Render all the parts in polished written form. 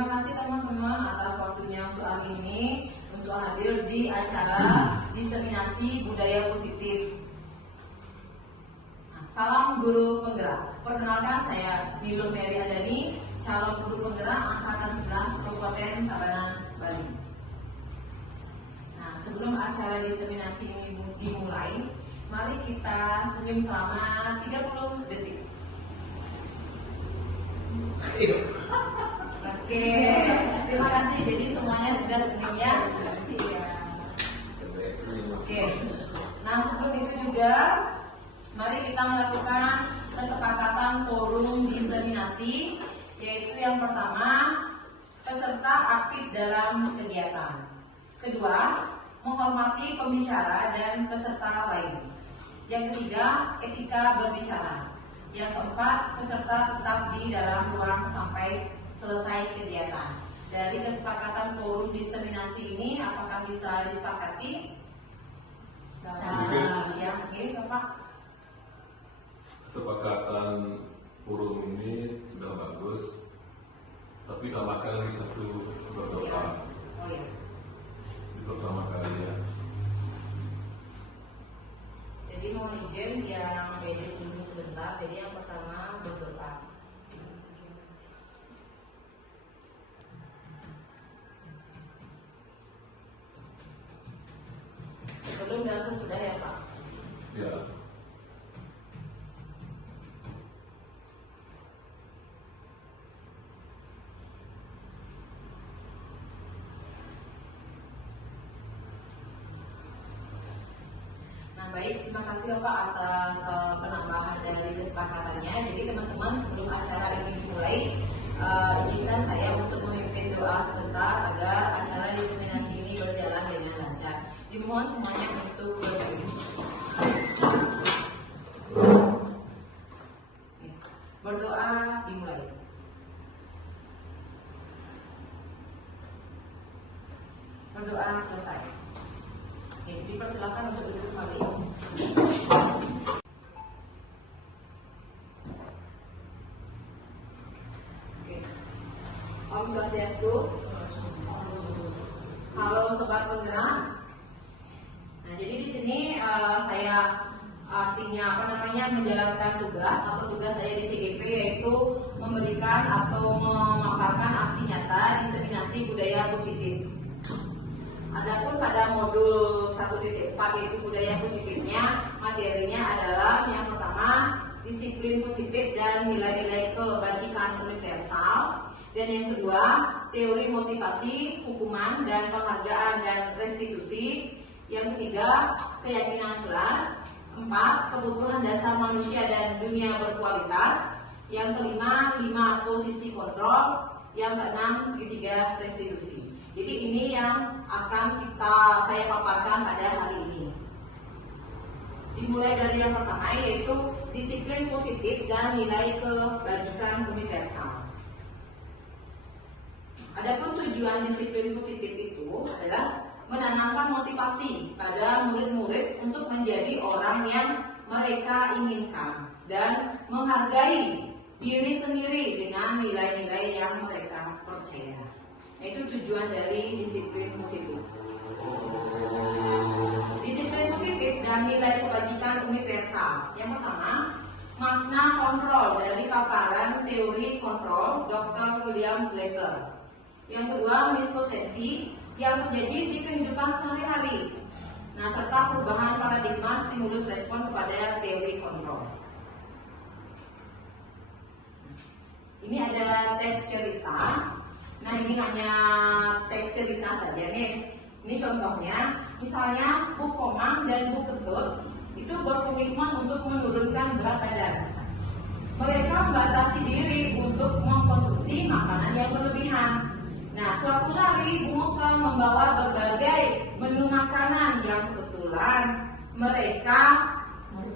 Terima kasih teman-teman atas waktunya untuk hari ini untuk hadir di acara diseminasi budaya positif. Salam Guru Penggerak. Perkenalkan, saya Nilum Mary Adani, calon guru penggerak angkatan 11 Kabupaten Tabanan, Bali. Nah, sebelum acara diseminasi ini dimulai, mari kita senyum selama 30 detik. Oke, terima kasih. Jadi semuanya sudah senyum ya. Oke. Nah, sebelum itu juga mari kita melakukan kesepakatan forum diseminasi, yaitu yang pertama, peserta aktif dalam kegiatan. Kedua, menghormati pembicara dan peserta lain. Yang ketiga, etika berbicara. Yang keempat, peserta tetap di dalam ruang sampai selesai kegiatan. Dari kesepakatan forum diseminasi ini, apakah bisa disepakati? Ya, oke, Bapak. Kesepakatan forum ini sudah bagus, tapi tambahkan lagi satu beberapa. Oh ya. Ini pertama kali ya. Jadi mohon izin yang edit dulu sebentar. Jadi yang pertama berdoa. Sebelum dan sesudah ya Pak. Ya. Nah baik, terima kasih Bapak atas penambahan dari kesepakatannya. Jadi teman-teman, sebelum acara ini dimulai, izinkan saya untuk memimpin doa sebentar agar acara diseminasi ini berjalan dengan lancar. Dimohon semuanya untuk berdiri. Berdoa dimulai. Berdoa selesai. Oke, dipersilakan untuk duduk kembali. Oke. Om Swastiastu. Halo Sobat Penggerak. Nah, jadi di sini saya artinya menjalankan tugas atau tugas saya di CGP, yaitu memberikan atau memaparkan aksi nyata diseminasi budaya positif. Adapun pada modul 1.4 yaitu budaya positifnya, materinya adalah yang pertama disiplin positif dan nilai-nilai kebajikan universal, dan yang kedua teori motivasi, hukuman dan penghargaan dan restitusi, yang ketiga keyakinan kelas, 4 kebutuhan dasar manusia dan dunia berkualitas, yang kelima 5 posisi kontrol, yang keenam segitiga restitusi. Jadi ini yang akan saya paparkan pada hari ini. Dimulai dari yang pertama, yaitu disiplin positif dan nilai kebajikan universal. Adapun tujuan disiplin positif itu adalah menanamkan motivasi pada murid-murid untuk menjadi orang yang mereka inginkan dan menghargai diri sendiri dengan nilai-nilai yang mereka percaya. Itu tujuan dari disiplin positif. Disiplin positif dan nilai kebajikan universal. Yang pertama, makna kontrol dari paparan teori kontrol Dr. William Glasser. Yang kedua, miskonsepsi yang terjadi di kehidupan sehari-hari. Nah, serta perubahan paradigma stimulus respon kepada teori kontrol. Ini ada teks cerita. Nah, ini hanya teks cerita saja nih. Ini contohnya, misalnya Bu Komang dan Bu Ketut itu berkomitmen untuk menurunkan berat badan. Mereka membatasi diri untuk mengkonsumsi makanan yang berlebihan. Nah, suatu hari Bu Muka membawa berbagai menu makanan yang kebetulan mereka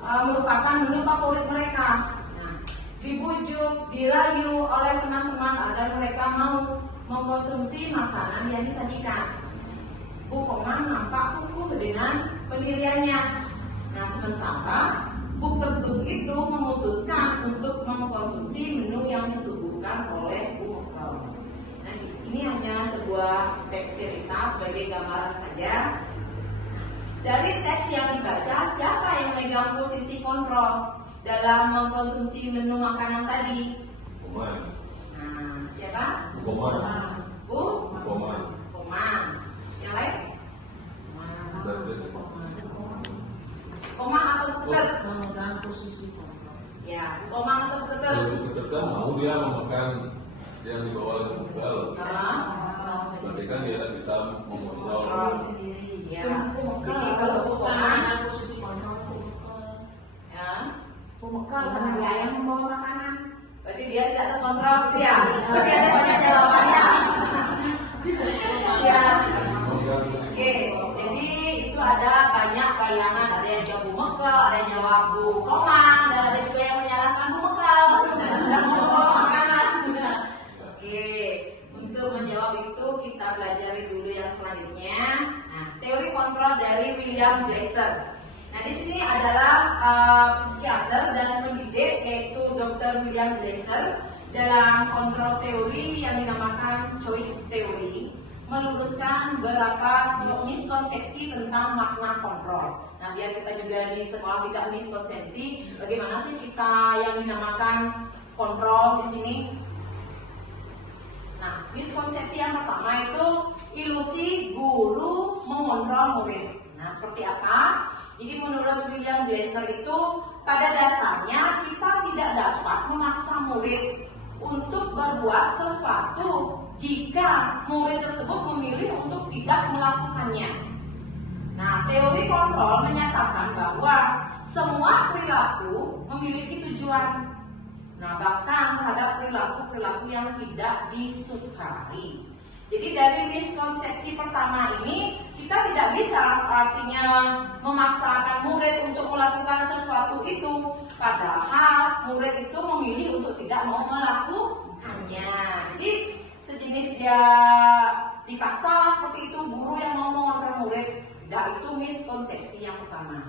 merupakan menu favorit mereka. Nah, dibujuk, dirayu oleh teman-teman agar mereka mau mengkonsumsi makanan yang disajikan. Bu Komang nampak kukuh dengan pendiriannya. Nah, sementara Bu Ketut itu memutuskan untuk mengkonsumsi menu yang disuguhkan oleh Bu Muka. Nah, dalam teks cerita sebagai gambaran saja. Dari teks yang dibaca, siapa yang megang posisi kontrol dalam mengkonsumsi menu makanan tadi? Komang. Nah, siapa? Komang. Komang. Komang. Yang lain? Komang atau Buket? Memegang posisi kontrol. Ya, Komang atau Buket? Kalau kita mau dia memakan yang dibawa oleh tunggal, berarti kan dia bisa mengontrol. Kontrol sendiri. Ya. Jadi Kalau kalau bukan Komang, memegang posisi kontrol, pemekal. ya, Pemekal karena dia yang membawa makanan. berarti dia tidak terkontrol gitu ya. Berarti ada banyak jawabannya. Ya. Oke, jadi itu ada banyak bayangan, ada yang jawab Bumekal, ada yang jawab Bu Komang, dan ada juga yang menyalahkan Bumekal karena sedang membawa makanan. Oke, untuk menjawab itu kita pelajari dulu yang selanjutnya. Nah, teori kontrol dari William Glasser. Nah, di sini adalah psikiater dan pendidik yaitu Dr. William Glasser dalam kontrol teori yang dinamakan choice theory meluruskan beberapa miskonsepsi tentang makna kontrol. Nah, biar kita juga di sekolah tidak miskonsepsi, bagaimana sih kita yang dinamakan kontrol di sini? Nah, miskonsepsi yang pertama itu ilusi guru mengontrol murid. Nah, seperti apa? Jadi menurut William Glasser itu pada dasarnya kita tidak dapat memaksa murid untuk berbuat sesuatu jika murid tersebut memilih untuk tidak melakukannya. Nah, teori kontrol menyatakan bahwa semua perilaku memiliki tujuan. Nah, bahkan terhadap perilaku-perilaku yang tidak disukai. Jadi dari miskonsepsi pertama ini kita tidak bisa artinya memaksakan murid untuk melakukan sesuatu itu, padahal murid itu memilih untuk tidak mau melakukannya. Jadi sejenis dia dipaksa lah seperti itu, guru yang mau mengontrol murid. Tidak, itu miskonsepsi yang pertama.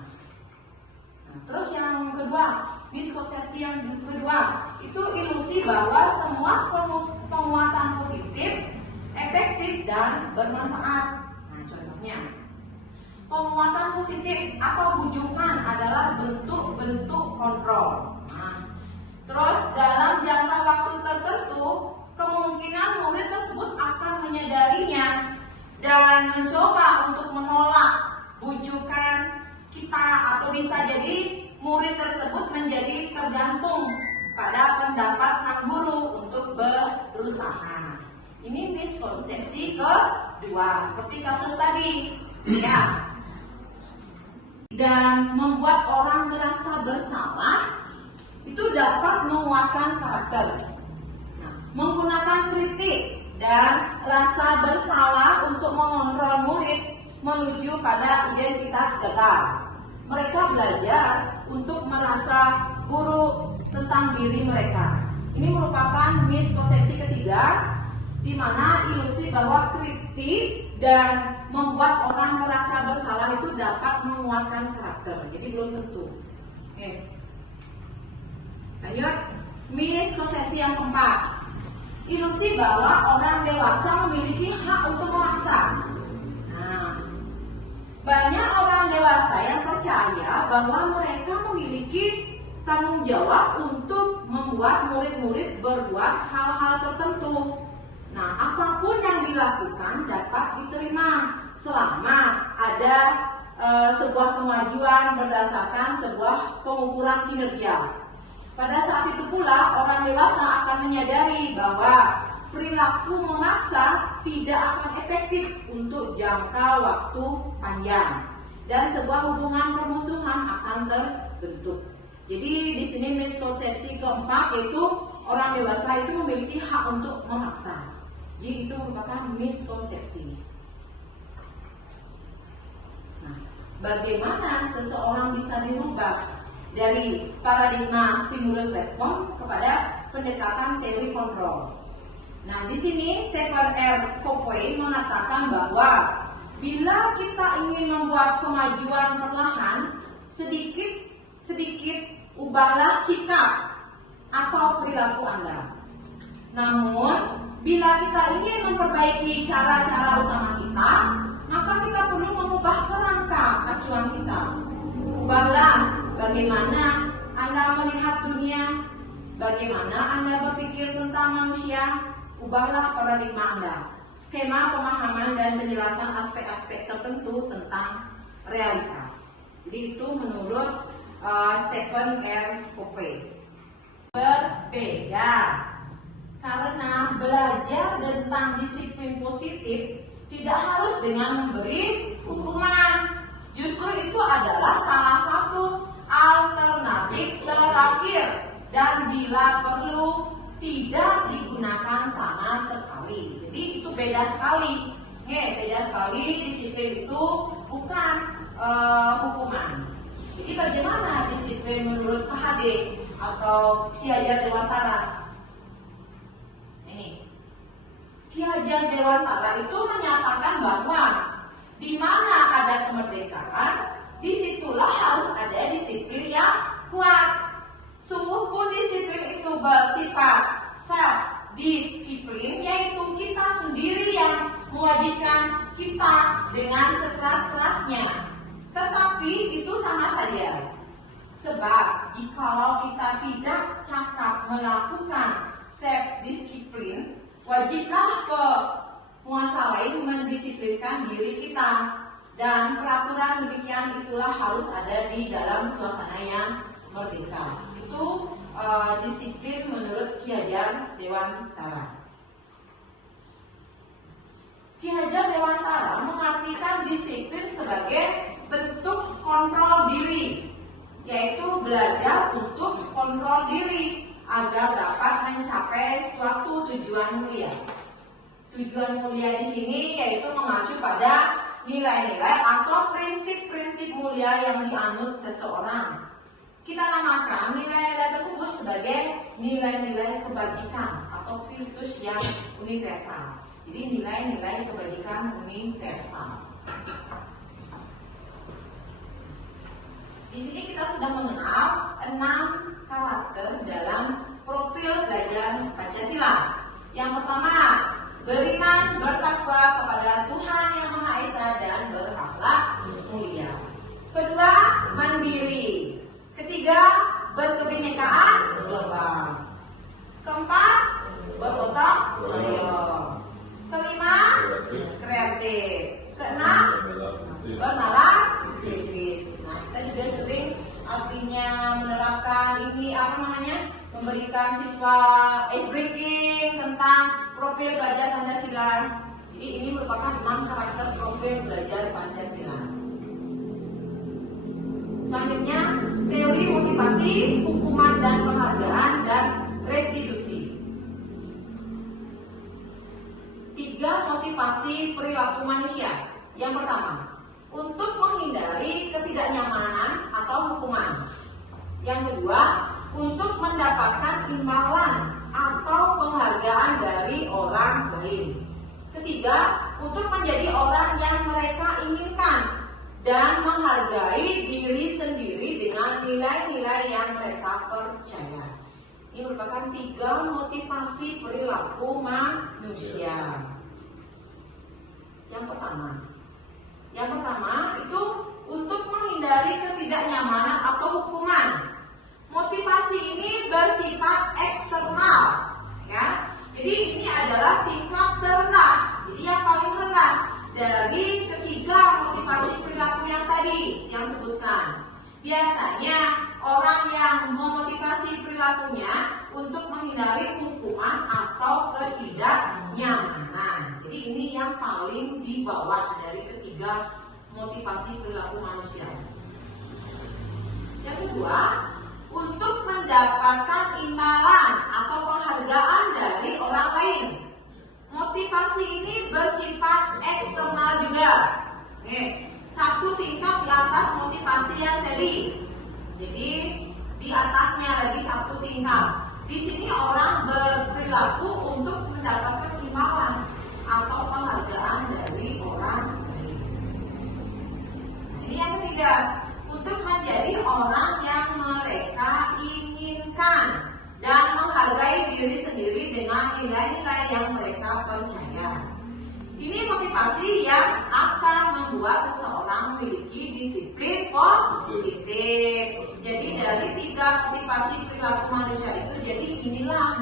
Nah, terus yang kedua, miskonsepsi yang kedua itu ilusi bahwa semua penguatan positif efektif dan bermanfaat. Nah, contohnya penguatan positif atau bujukan adalah bentuk-bentuk kontrol. Nah, terus dalam jangka waktu tertentu kemungkinan murid tersebut akan menyadarinya dan mencoba untuk menolak bujukan kita, atau bisa jadi murid tersebut menjadi tergantung pada pendapat sang guru untuk berusaha. Ini miskonsepsi kedua, seperti kasus tadi, ya. Dan membuat orang merasa bersalah itu dapat menguatkan karakter. Nah, menggunakan kritik dan rasa bersalah untuk mengontrol murid menuju pada identitas gagal. Mereka belajar untuk merasa buruk tentang diri mereka. Ini merupakan miskonsepsi ketiga, di mana ilusi bahwa kritik dan membuat orang merasa bersalah itu dapat menguatkan karakter. Jadi belum tentu. Oke. Lanjut, miskonsepsi yang keempat, ilusi bahwa orang dewasa memiliki hak untuk memaksa. Nah, banyak orang dewasa yang percaya bahwa mereka memiliki tanggung jawab untuk membuat murid-murid berbuat hal-hal tertentu. Nah, apapun yang dilakukan dapat diterima selama ada sebuah kemajuan berdasarkan sebuah pengukuran kinerja. Pada saat itu pula orang dewasa akan menyadari bahwa perilaku memaksa tidak akan efektif untuk jangka waktu panjang dan sebuah hubungan permusuhan akan terbentuk. Jadi di sini miskonsepsi keempat yaitu orang dewasa itu memiliki hak untuk memaksa. Jadi itu merupakan miskonsepsi. Nah, bagaimana seseorang bisa dirubah dari paradigma stimulus respon kepada pendekatan teori kontrol? Nah, di sini Stephen R. Covey mengatakan bahwa bila kita ingin membuat kemajuan perlahan, sedikit ubahlah sikap atau perilaku Anda. Namun, Bila kita ingin memperbaiki cara-cara utama kita, maka kita perlu mengubah kerangka acuan kita. Ubahlah bagaimana Anda melihat dunia, bagaimana Anda berpikir tentang manusia. Ubahlah paradigma Anda, skema pemahaman dan penjelasan aspek-aspek tertentu tentang realitas. Jadi itu menurut Stephen R. Covey. Berbeda. Karena belajar tentang disiplin positif tidak harus dengan memberi hukuman. Justru itu adalah salah satu alternatif terakhir dan bila perlu tidak digunakan sama sekali. Jadi itu beda sekali. Beda sekali, disiplin itu bukan hukuman. Jadi bagaimana disiplin menurut KHD atau Ki Hajar Dewantara? Ki Hajar Dewantara itu menyatakan bahwa di mana ada kemerdekaan, disitulah harus ada disiplin yang kuat. Sungguh pun disiplin itu bersifat self-disiplin, yaitu kita sendiri yang mewajibkan kita dengan sekeras-kerasnya. Tetapi itu sama saja. Sebab jikalau kita tidak cakap melakukan self-disiplin, wajiblah penguasa lain mendisiplinkan diri kita. Dan peraturan demikian itulah harus ada di dalam suasana yang merdeka. Itu disiplin menurut Ki Hajar Dewantara. Ki Hajar Dewantara mengartikan disiplin sebagai bentuk kontrol diri, yaitu belajar untuk kontrol diri agar dapat mencapai suatu tujuan mulia. Tujuan mulia di sini yaitu mengacu pada nilai-nilai atau prinsip-prinsip mulia yang dianut seseorang. Kita namakan nilai-nilai tersebut sebagai nilai-nilai kebajikan atau virtus yang universal. Jadi nilai-nilai kebajikan universal. Di sini kita sudah mengenal 6 karakter dalam profil belajar Pancasila. Yang pertama, beriman, bertakwa kepada Tuhan Yang Maha Esa dan berakhlak mulia. Kedua, mandiri. Ketiga, berkebinekaan global. Keempat, berotak royong. Kelima, kreatif. Keenam, bernalar kritis. Nah, kita juga sering artinya menerapkan ini memberikan siswa ice breaking tentang profil belajar Pancasila. Jadi ini merupakan 6 karakter profil belajar Pancasila. Selanjutnya, teori motivasi, hukuman dan penghargaan dan restitusi. 3 motivasi perilaku manusia. Yang pertama, untuk menghindari ketidaknyamanan atau hukuman. Yang kedua, untuk mendapatkan imbalan atau penghargaan dari orang lain. Ketiga, untuk menjadi orang yang mereka inginkan dan menghargai diri sendiri dengan nilai-nilai yang mereka percaya. Ini merupakan 3 motivasi perilaku manusia. Yang pertama itu untuk menghindari ketidaknyamanan atau hukuman. Motivasi ini bersifat eksternal, ya. Jadi ini adalah tingkat terendah, jadi yang paling rendah dari ketiga motivasi perilaku yang tadi yang sebutkan. Biasanya orang yang memotivasi perilakunya untuk menghindari hukuman atau ketidaknyamanan. Jadi ini yang paling di bawah dari ketiga motivasi perilaku manusia. Yang kedua, untuk mendapatkan imbalan atau penghargaan dari orang lain. Motivasi ini bersifat eksternal juga. Satu tingkat di atas motivasi yang tadi. Jadi di atasnya lagi satu tingkat. Di sini orang berperilaku untuk mendapatkan imbalan atau penghargaan dari orang lain. Ini yang ketiga, untuk menjadi orang yang mereka inginkan dan menghargai diri sendiri dengan nilai-nilai yang mereka percaya. Ini motivasi yang akan membuat seseorang memiliki disiplin positif. Jadi dari 3 motivasi perilaku manusia itu, jadi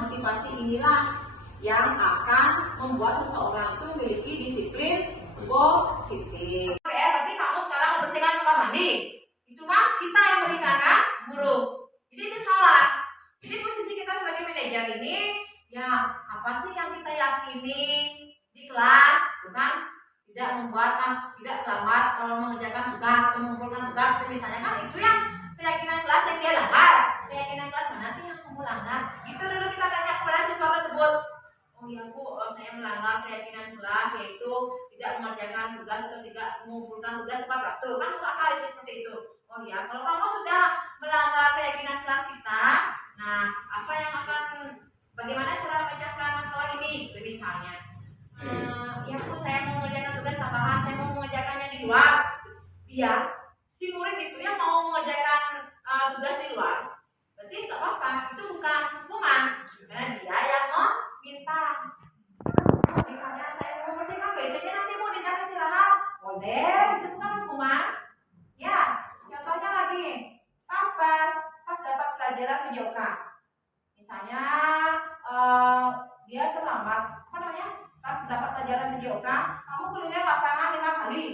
motivasi inilah yang akan membuat seseorang itu memiliki disiplin positif. Berarti kamu sekarang membersihkan kamar mandi, itu kan kita yang berikan kan, guru. Jadi itu salah. Jadi posisi kita sebagai manajer ini, ya apa sih yang kita yakini di kelas, bukan tidak terlambat mengerjakan tugas atau mengumpulkan tugas. Misalnya kan itu yang keyakinan kelas yang dia langgar. Keyakinan kelas mana sih yang kamu langgar? Itu dulu kita tanya kepada siswa tersebut. Oh ya Bu, saya melanggar keyakinan kelas, yaitu tidak mengerjakan tugas atau tidak mengumpulkan tugas tepat waktu. Kan masuk akal itu seperti itu. Oh ya, kalau kamu sudah melanggar keyakinan kelas kita, nah apa yang bagaimana cara memecahkan masalah ini? Itu misalnya, ya Bu, saya mau mengerjakan tugas tambahan, saya mau mengerjakannya di luar. Dia, si murid itu yang mau mengerjakan tugas di luar, berarti nggak apa-apa, itu bukan hukuman, karena dia yang mau minta. Misalnya saya mau bersihkan WC-nya, nanti mau dijak istirahat, boleh, itu bukan hukuman. Ya, contohnya lagi, pas dapat pelajaran PJOK. Misalnya dia terlambat, pas dapat pelajaran PJOK, kamu kuliner lapangan 5 kali.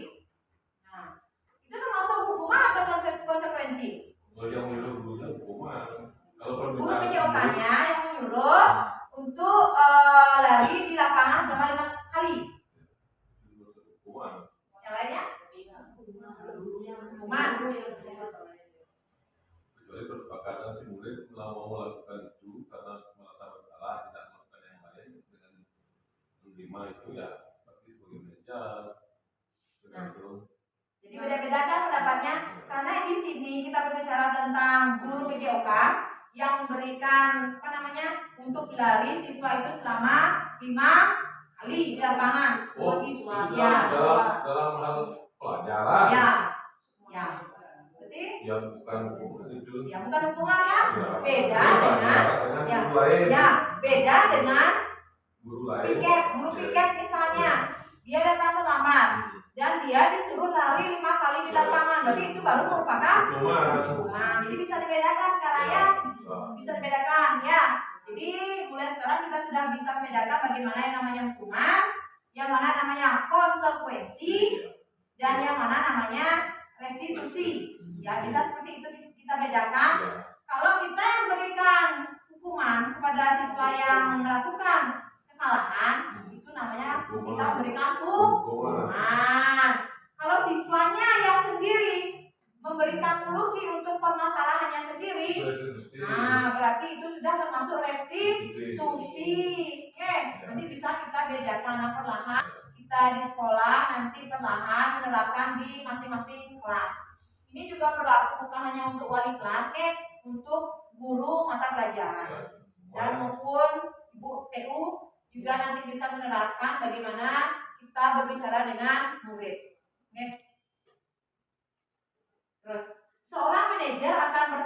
Nah, itu termasuk hukuman atau konsekuensi? Kalau yang menyuruh gurunya hukuman. Kalau Guru PJOK-nya yang menyuruh untuk lari di lapangan selama 5 kali. Hukuman. Yang lainnya? Hukuman. Kecuali kesepakatan si murid mau melakukan itu karena merasa bersalah, tidak melakukan yang lain, dengan menerima itu ya pasti sebagai manajer. Jadi beda-beda kan pendapatnya, karena di sini kita berbicara tentang guru PJOK yang memberikan untuk lari siswa itu selama 5 kali di lapangan. Oh, siswa dalam hal pelajaran. Ya. Berarti ya bukan hukuman itu. Ya bukan hukuman kan? Ya, beda dengan guru lain. Ya, beda dengan Guru lain. Guru piket misalnya. Dia datang terlambat dan dia disuruh lari 5 kali di lapangan. Berarti itu baru merupakan hukuman. Jadi bisa dibedakan sekarang ya. Bisa dibedakan ya. Jadi mulai sekarang kita sudah bisa membedakan bagaimana yang namanya hukuman, yang mana namanya konsekuensi, dan yang mana namanya restitusi. Ya, kita seperti itu kita bedakan. Kalau kita yang berikan hukuman kepada siswa yang melakukan kesalahan, itu namanya kita memberikan hukuman. Kalau siswanya yang sendiri memberikan solusi untuk permasalahannya sendiri, nah berarti itu sudah termasuk restitusi. Oke, nanti bisa kita bedakan perlahan. Kita di sekolah nanti perlahan menerapkan di masing-masing kelas. Ini juga berlaku bukan hanya untuk wali kelas, untuk guru mata pelajaran dan maupun ibu TU juga nanti bisa menerapkan bagaimana kita berbicara dengan murid. Terus, seorang manajer akan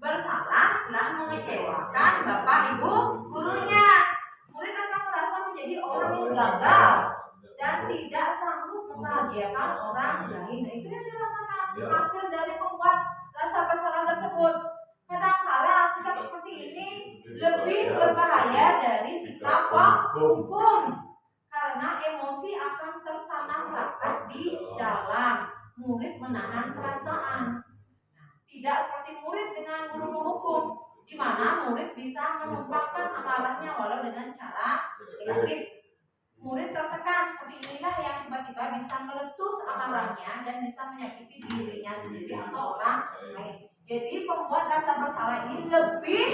bersalah telah mengecewakan bapak ibu gurunya. Murid akan merasa menjadi orang yang gagal dan tidak sanggup membahagiakan orang lain. Nah, itu yang dirasakan hasil dari membuat rasa bersalah tersebut. Kadang-kala sikap seperti ini lebih berbahaya dari sikap hukum, karena emosi akan tertanam rapat di dalam. Murid menahan perasaan. Tidak seperti murid dengan guru penghukum, di mana murid bisa menumpahkan amarahnya walau dengan cara negatif. Murid tertekan seperti inilah yang tiba-tiba bisa meletus amarahnya dan bisa menyakiti dirinya sendiri atau orang lain. Jadi pembuat rasa bersalah ini lebih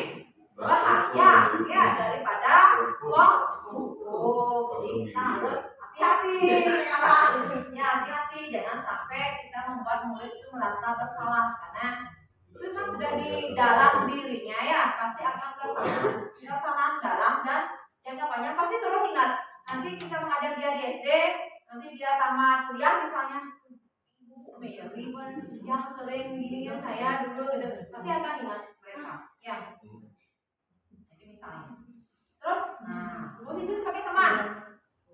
bahaya ya daripada penghukum. Jadi kita harus hati-hati sekarang. Ya, hati-hati jangan sampai kita membuat murid itu merasa bersalah, karena itu kan sudah di dalam dirinya ya, pasti akan tertanam dalam dan jangka panjang pasti terus ingat. Nanti kita mengajar dia di SD, nanti dia tamat kuliah misalnya, Ibu yang sering gini saya dulu gitu, pasti akan ingat mereka ya. Jadi misalnya terus, nah posisi sebagai teman.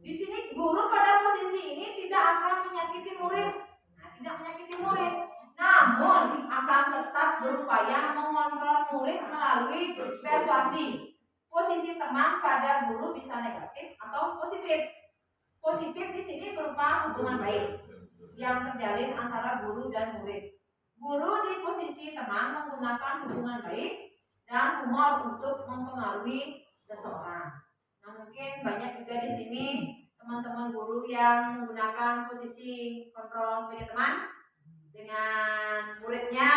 Di sini guru pada posisi ini tidak akan menyakiti murid. Nah, tidak menyakiti murid, namun akan tetap berupaya mengontrol murid melalui persuasi. Posisi teman pada guru bisa negatif atau positif. Positif di sini berupa hubungan baik yang terjalin antara guru dan murid. Guru di posisi teman menggunakan hubungan baik dan humor untuk mempengaruhi seseorang. Nah, mungkin banyak juga di sini teman-teman guru yang menggunakan posisi kontrol sebagai teman dengan muridnya.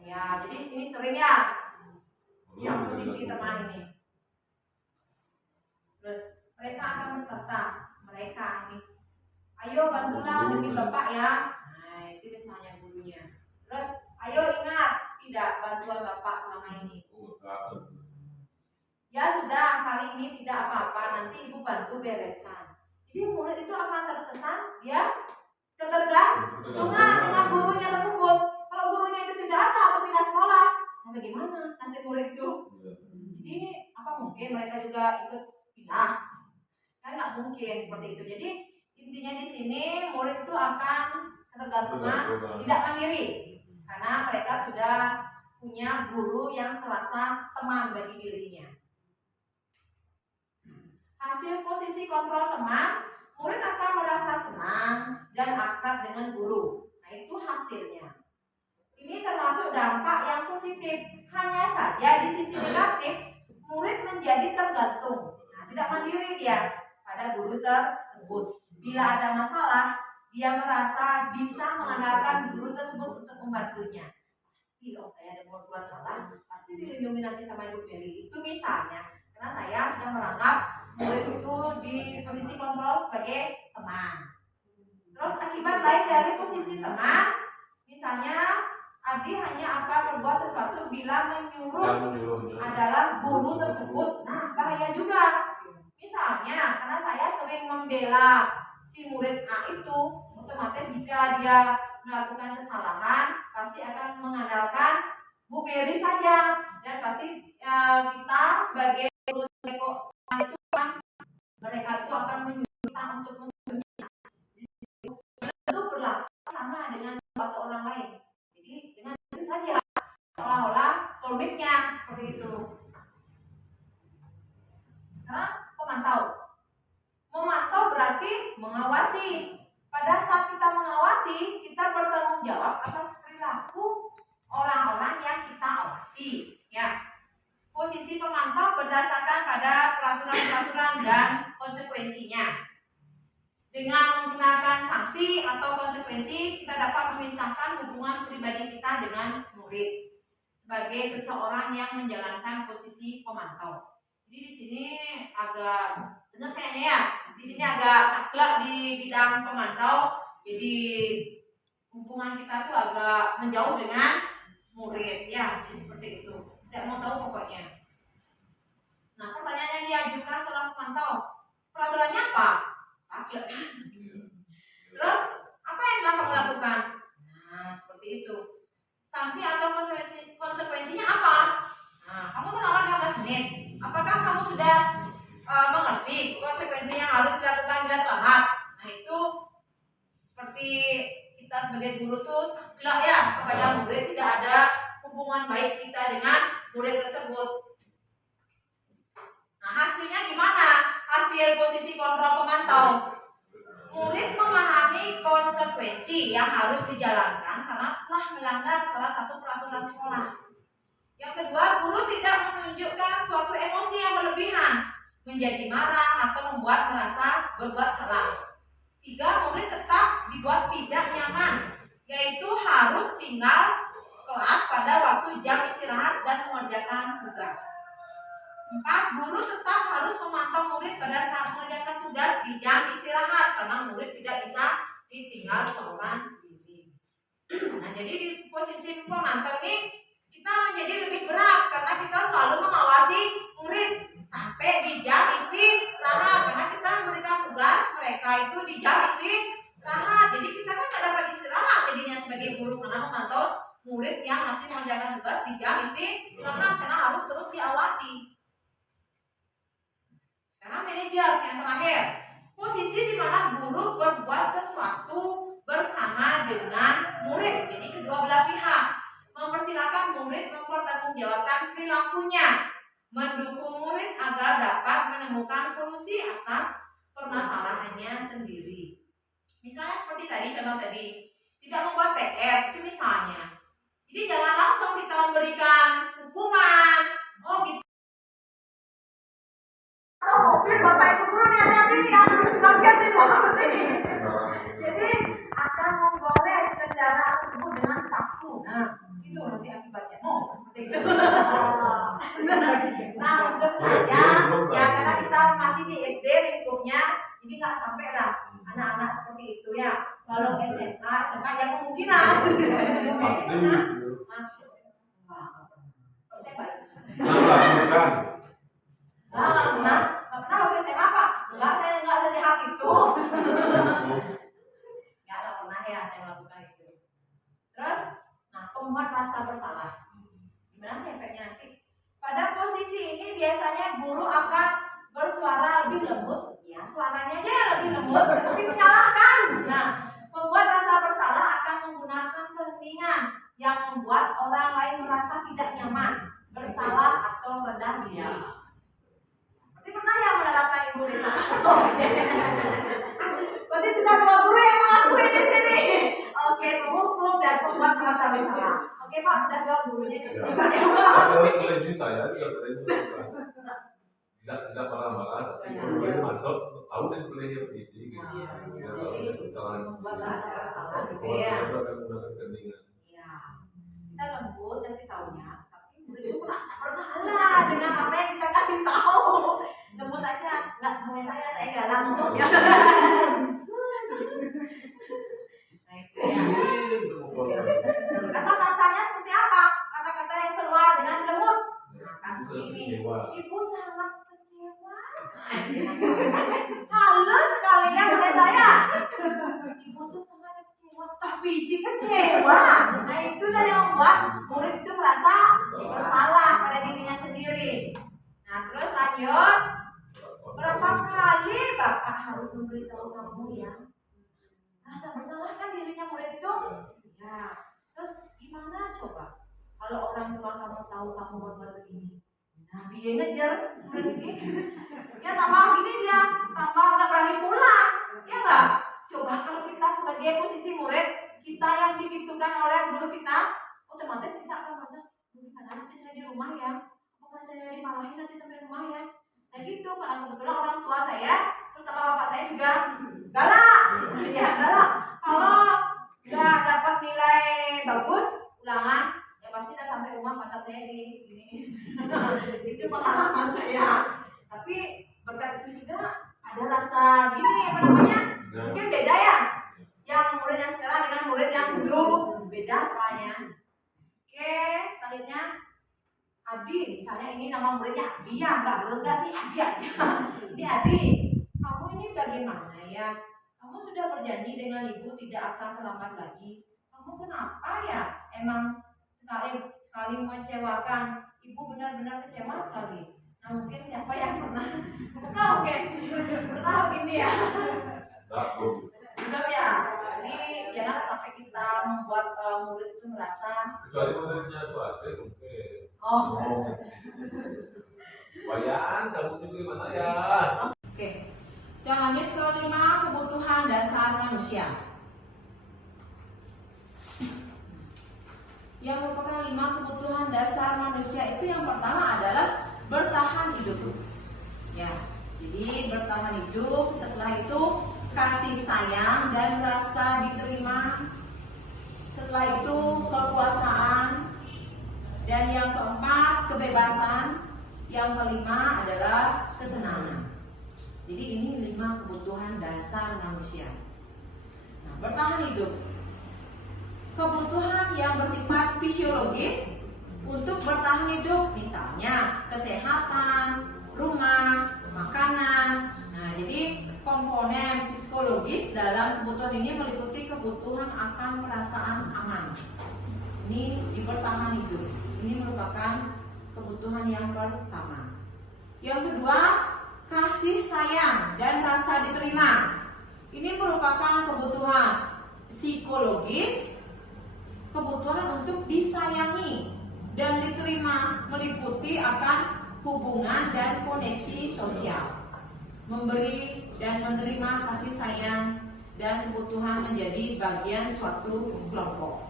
Ya, jadi ini sering ya yang posisi teman ini. Terus mereka akan berkata, mereka ini, ayo bantulah demi bapak ya. Nah, itu misalnya gurunya. Terus, ayo ingat tidak bantuan bapak selama ini. Ya sudah, kali ini tidak apa-apa, nanti ibu bantu bereskan. Jadi murid itu akan terkesan dia ketergantungan dengan gurunya tersebut. Kalau gurunya itu tidak ada atau pindah sekolah, nah bagaimana nasib murid itu? Jadi apa mungkin mereka juga ikut pindah? Kan nggak mungkin seperti itu. Jadi intinya di sini murid itu akan ketergantungan, tidak mandiri, karena mereka sudah punya guru yang serasa teman bagi dirinya. Hasil posisi kontrol teman, murid akan merasa senang dan akrab dengan guru. Nah, itu hasilnya. Ini termasuk dampak yang positif. Hanya saja di sisi negatif, murid menjadi tergantung. Nah, tidak mandiri dia pada guru tersebut. Bila ada masalah, dia merasa bisa mengandalkan guru tersebut untuk membantunya. Pasti kalau saya ada buat salah, pasti dilindungi nanti sama Ibu Meli. Itu misalnya, karena saya sudah menganggap murid itu di posisi kontrol sebagai teman. Terus akibat lain dari posisi teman, misalnya Adi hanya akan berbuat sesuatu bila menyuruh adalah guru tersebut. Nah, bahaya juga. Misalnya, karena saya sering membela si murid A itu, otomatis jika dia melakukan kesalahan, pasti akan mengandalkan Bu Mary saja, dan pasti kita sebagai guru itu mereka itu akan menyuruh kita untuk membenci. Itu berlaku sama dengan suatu orang lain. Jadi dengan itu saja seolah-olah soulmate-nya seperti itu. Sekarang memantau berarti mengawasi. Pada saat kita mengawasi, kita bertanggung jawab atas perilaku orang-orang yang kita awasi. Ya. Posisi pemantau berdasarkan pada peraturan-peraturan dan konsekuensinya. Dengan menggunakan sanksi atau konsekuensi, kita dapat memisahkan hubungan pribadi kita dengan murid sebagai seseorang yang menjalankan posisi pemantau. Jadi di sini agak dengar kayaknya ya, di sini agak saklek di bidang pemantau. Jadi hubungan kita tuh agak menjauh dengan murid ya, jadi seperti itu. Tidak mau tahu pokoknya. Nah, pertanyaan yang diajukan seorang pemantau, peraturannya apa? Saklek. Terus apa yang telah kamu lakukan? Nah, seperti itu. Sanksi atau konsekuensinya apa? Nah, kamu terlambat 15 menit. Apakah kamu sudah mengerti konsekuensi yang harus dilakukan bila terlambat? Nah, itu seperti kita sebagai guru tuh saklek ya kepada murid, tidak ada hubungan baik kita dengan murid tersebut. Nah, hasilnya gimana? Hasil posisi kontrol pemantau, murid memahami konsekuensi yang harus dijalankan karena telah melanggar salah satu peraturan sekolah. Yang kedua, guru tidak menunjukkan suatu emosi yang berlebihan, menjadi marah atau membuat merasa berbuat salah. 3, murid tetap dibuat tidak nyaman, yaitu harus tinggal kelas pada waktu jam istirahat dan mengerjakan tugas. 4, guru tetap harus memantau murid pada saat mengerjakan tugas di jam istirahat karena murid tidak bisa ditinggal seorang diri. Nah, jadi di posisi pemantau ini kita menjadi lebih berat karena kita selalu mengawasi murid sampai di jam istirahat, karena kita memberikan tugas mereka itu di jam istirahat. Jadi kita kan nggak dapat istirahat jadinya sebagai guru karena memantau murid yang masih mengerjakan tugas di jam istirahat karena harus terus diawasi. yang terakhir, posisi di mana guru berbuat sesuatu bersama dengan murid. Jadi kedua belah pihak mempersilakan murid mempertanggungjawabkan perilakunya, mendukung murid agar dapat menemukan solusi atas permasalahannya sendiri. Misalnya seperti tadi, contoh tadi, tidak membuat PR itu misalnya. Jadi jangan langsung kita memberikan hukuman. Oh gitu. Oh, mobil Bapak Ibu guru hati-hati ya, hati-hati banget ini. Jadi akan menggores kendaraan tersebut dengan paku. Nah, itu nanti akibatnya. Oh, seperti itu. Nah, untuk saya, ya karena kita masih di SD lingkupnya, jadi nggak sampai lah anak-anak seperti itu ya. Kalau SMA ya kemungkinan. Pasti. Saya baik. Bukan. Nggak pernah waktu SMA Pak. Nggak sejahat itu. Nggak pernah ya saya melakukan itu. Terus, nah pembuat rasa bersalah. Gimana sih efeknya nanti? Pada posisi ini biasanya guru akan bersuara lebih lembut. Ya, suaranya aja lebih lembut, tapi menyalahkan. Nah, pembuat rasa bersalah akan menggunakan keheningan yang membuat orang lain merasa tidak nyaman, bersalah atau rendah diri. Berarti pernah ya menerapkan Ibu Rita? Berarti sudah 2 guru yang mengakui di sini. Oke, pemukul dan pembuat rasa bersalah. Oke Pak, sudah 2 gurunya di sini Pak. Kalau ini saya juga sering melakukan. Tidak marah-marah, tapi boleh masuk, tahu dan boleh ini gitu. Jadi membuat rasa bersalah gitu ya. Iya. Kita lembut kasih taunya, tapi murid itu merasa bersalah dengan apa yang kita kasih tahu. Lembut aja, nggak semuanya saya galang ngomongnya. Nah itu ya. Kata-katanya seperti apa? Kata-kata yang keluar dengan lembut. Nah, seperti ini. Ibu sangat kecewa. Halus sekali ya murid saya. Ibu tuh sangat kecewa, tapi isi kecewa. Nah itu dah yang membuat murid itu merasa bersalah pada dirinya sendiri. Nah terus lanjut. Berapa kali Bapak harus memberitahu kamu ya? Rasa bersalah kan dirinya murid itu? Ya. Terus gimana coba? Kalau orang tua kamu tahu kamu berbuat begini, nah dia ngejar murid ini, ya tambah gini dia, tambah nggak berani pulang, ya nggak? Coba kalau kita sebagai posisi murid, kita yang digitukan oleh guru kita, otomatis kita akan merasa, gimana nanti saya di rumah ya? Apakah saya dimarahin nanti sampai rumah ya? Saya gitu, karena kebetulan orang tua saya, terutama bapak saya juga galak, ya galak. Kalau nggak dapat nilai bagus, ulangan, ya pasti udah sampai rumah pantat saya di gini. Itu pengalaman saya. Tapi berkat itu juga ada rasa gini apa namanya? Mungkin beda ya. Yang murid yang sekarang dengan murid yang dulu beda soalnya. Oke, selanjutnya Adi, misalnya ini nama muridnya Adi ya, nggak harus nggak sih Adi aja. Ini Adi, kamu ini bagaimana ya? Kamu sudah berjanji dengan ibu tidak akan terlambat lagi. Kamu kenapa ya? Emang sekali mengecewakan. Ibu benar-benar kecewa sekali. Nah mungkin siapa yang pernah? Bukan mungkin pernah begini ya? Belum ya. Jadi jangan sampai kita membuat murid itu merasa. Kecuali muridnya swasta mungkin. Oh. Wayan, kamu itu gimana ya? Oke. Kita lanjut ke 5 kebutuhan dasar manusia. Yang merupakan 5 kebutuhan dasar manusia itu yang pertama adalah bertahan hidup. Ya, jadi bertahan hidup. Setelah itu kasih sayang dan rasa diterima. Setelah itu kekuasaan. Dan yang keempat kebebasan. Yang kelima adalah kesenangan. Jadi ini 5 kebutuhan dasar manusia. Nah, bertahan hidup. Kebutuhan yang bersifat fisiologis untuk bertahan hidup, misalnya kesehatan, rumah, makanan. Nah, jadi komponen psikologis dalam kebutuhan ini meliputi kebutuhan akan perasaan aman. Ini di bertahan hidup. Ini merupakan kebutuhan yang pertama. Yang kedua, kasih sayang dan rasa diterima. Ini merupakan kebutuhan psikologis, kebutuhan untuk disayangi dan diterima, meliputi akan hubungan dan koneksi sosial. Memberi dan menerima kasih sayang dan kebutuhan menjadi bagian suatu kelompok.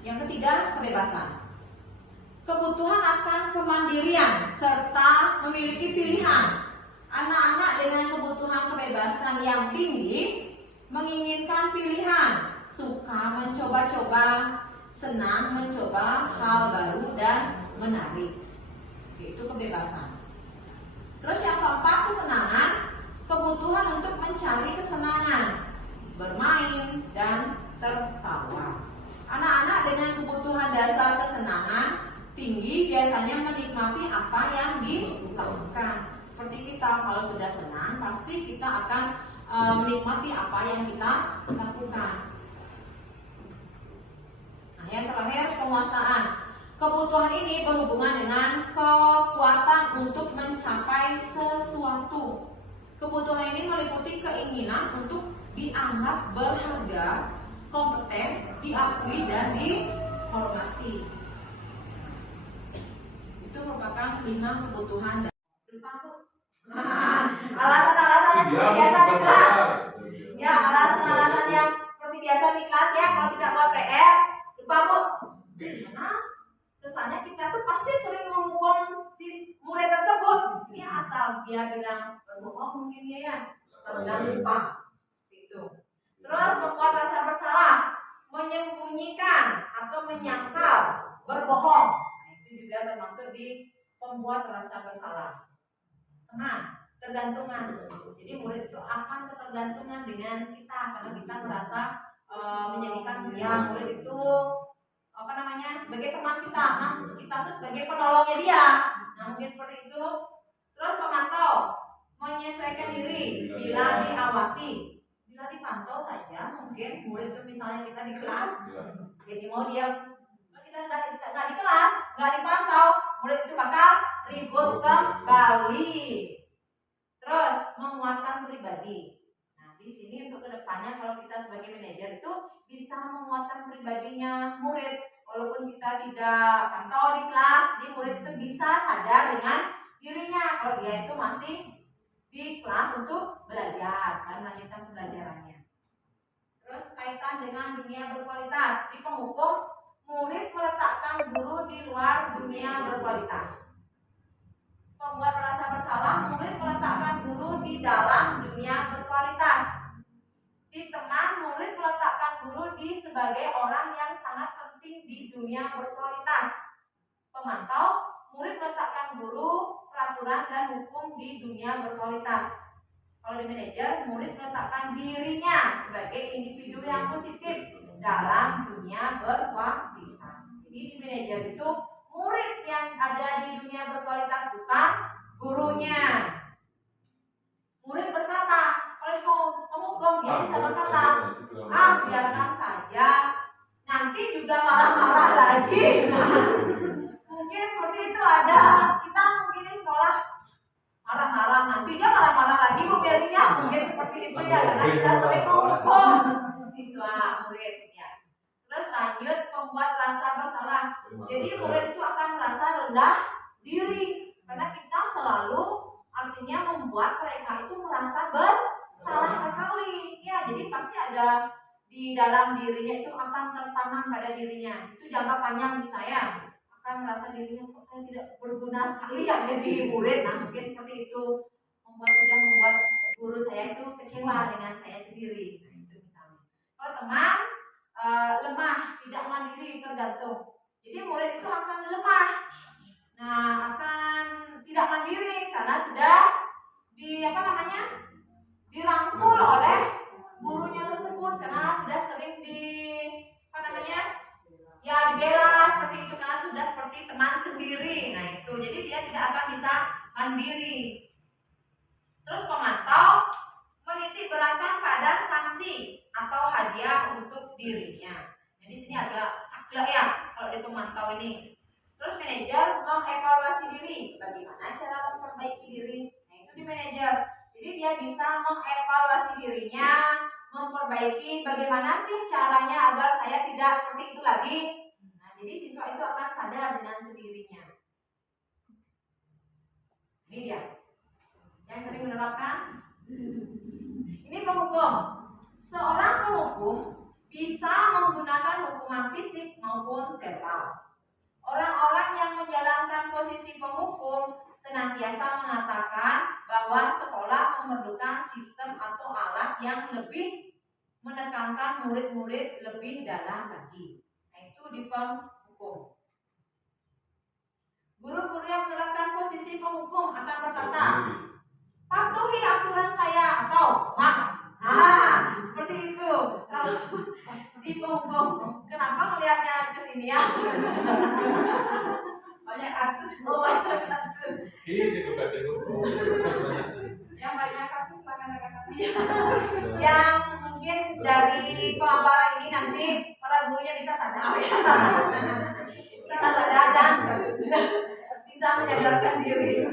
Yang ketiga, kebebasan. Kebutuhan akan kemandirian serta memiliki pilihan. Anak-anak dengan kebutuhan kebebasan yang tinggi menginginkan pilihan, suka mencoba-coba, senang mencoba hal baru dan menarik. Itu kebebasan. Terus yang keempat, kesenangan. Kebutuhan untuk mencari kesenangan, bermain dan tertawa. Anak-anak dengan kebutuhan dasar kesenangan tinggi biasanya menikmati apa yang dilakukan. Seperti kita kalau sudah senang, pasti kita akan menikmati apa yang kita lakukan. Nah, yang terakhir, penguasaan. Kebutuhan ini berhubungan dengan kekuatan untuk mencapai sesuatu. Kebutuhan ini meliputi keinginan untuk dianggap berharga, kompeten, diakui dan dihormati. Itu merupakan 5 kebutuhan. Alasan-alasannya seperti biasa di kelas. Ya, alasan-alasan yang seperti biasa di kelas ya. Kalau tidak buat PR, lupa Bu. Karena kesannya kita tuh pasti sering menghukum si murid tersebut. Ini asal dia bilang berbohong mungkin ya. Asal bilang lupa. Gitu. Terus membuat rasa bersalah, menyembunyikan atau menyangkal, berbohong. Nah, itu juga termasuk di pembuat rasa bersalah. Tergantungan. Jadi murid itu akan ketergantungan dengan kita karena kita merasa menjadikan ya murid itu sebagai teman kita. Nah, kita tuh sebagai penolongnya dia. Nah, mungkin seperti itu. Terus memantau, menyesuaikan diri bila diawasi. Bila dipantau saja, mungkin murid itu misalnya kita di kelas, jadi mau diam. Kita nggak di kelas, nggak dipantau, murid itu bakal ribut kembali. Terus menguatkan pribadi. Nah, di sini untuk kedepannya kalau kita sebagai manajer itu bisa menguatkan pribadinya murid, walaupun kita tidak pantau di kelas, jadi murid itu bisa sadar dengan dirinya kalau dia itu masih di kelas untuk belajar dan melanjutkan pembelajarannya. Terus kaitan dengan dunia berkualitas. Di penghukum, murid meletakkan guru di luar dunia berkualitas. Membuat merasa bersalah, murid meletakkan guru di dalam dunia berkualitas. Di teman, murid meletakkan guru di sebagai orang yang sangat penting di dunia berkualitas. Pemantau, murid meletakkan guru, peraturan dan hukum di dunia berkualitas. Kalau di manajer, murid meletakkan dirinya sebagai individu yang positif dalam dunia berkualitas. Jadi di manajer itu murid yang ada di dunia berkualitas, bukan gurunya. Murid berkata, kalau penghukum dia bisa berkata, biarkan saja, nanti juga marah-marah lagi. Mungkin seperti itu ada. Kita mungkin di sekolah marah-marah, nanti dia marah-marah lagi, biarnya mungkin seperti itu ya, karena kita sering menghukum siswa murid ya. Terus lanjut, membuat rasa bersalah. Jadi murid itu akan merasa rendah diri karena kita selalu artinya membuat mereka itu merasa bersalah sekali. Ya, jadi pasti ada di dalam dirinya itu akan tertanam pada dirinya. Itu jangka panjang di saya akan merasa dirinya kok saya tidak berguna sekali ya jadi murid. Nah, mungkin seperti itu sudah membuat guru saya itu kecewa dengan saya sendiri. Nah, itu misalnya. Kalau teman lemah, tidak mandiri, tergantung. Jadi murid itu akan lemah. Nah, akan tidak mandiri karena sudah dirangkul oleh gurunya tersebut karena sudah sering dibela seperti itu karena sudah seperti teman sendiri. Nah, itu jadi dia tidak akan bisa mandiri. Terus pemantau menitik beratkan pada sanksi atau hadiah untuk dirinya. Jadi sini agak saklek ya kalau di pemantau ini. Terus manajer mengevaluasi diri, bagaimana cara memperbaiki manager. Jadi dia bisa mengevaluasi dirinya, memperbaiki bagaimana sih caranya agar saya tidak seperti itu lagi. Nah, jadi siswa itu akan sadar dengan sendirinya. Ini dia yang sering menerapkan. Ini penghukum. Seorang penghukum bisa menggunakan hukuman fisik maupun verbal. Orang-orang yang menjalankan posisi penghukum senantiasa mengatakan bahwa sekolah memerlukan sistem atau alat yang lebih menekankan murid-murid lebih dalam lagi. Nah, itu di penghukum. Guru-guru yang menerapkan posisi penghukum akan berkata, patuhi aturan saya atau mas. Seperti itu. Kalau di penghukum, kenapa melihatnya ke sini ya? Banyak kasus. Oh, banyak kasus. Ini juga Yang banyak kasus rekan-rekan. Yang mungkin dari pemaparan ini nanti para gurunya bisa sadar ya. Bisa sadar dan bisa menyadarkan diri.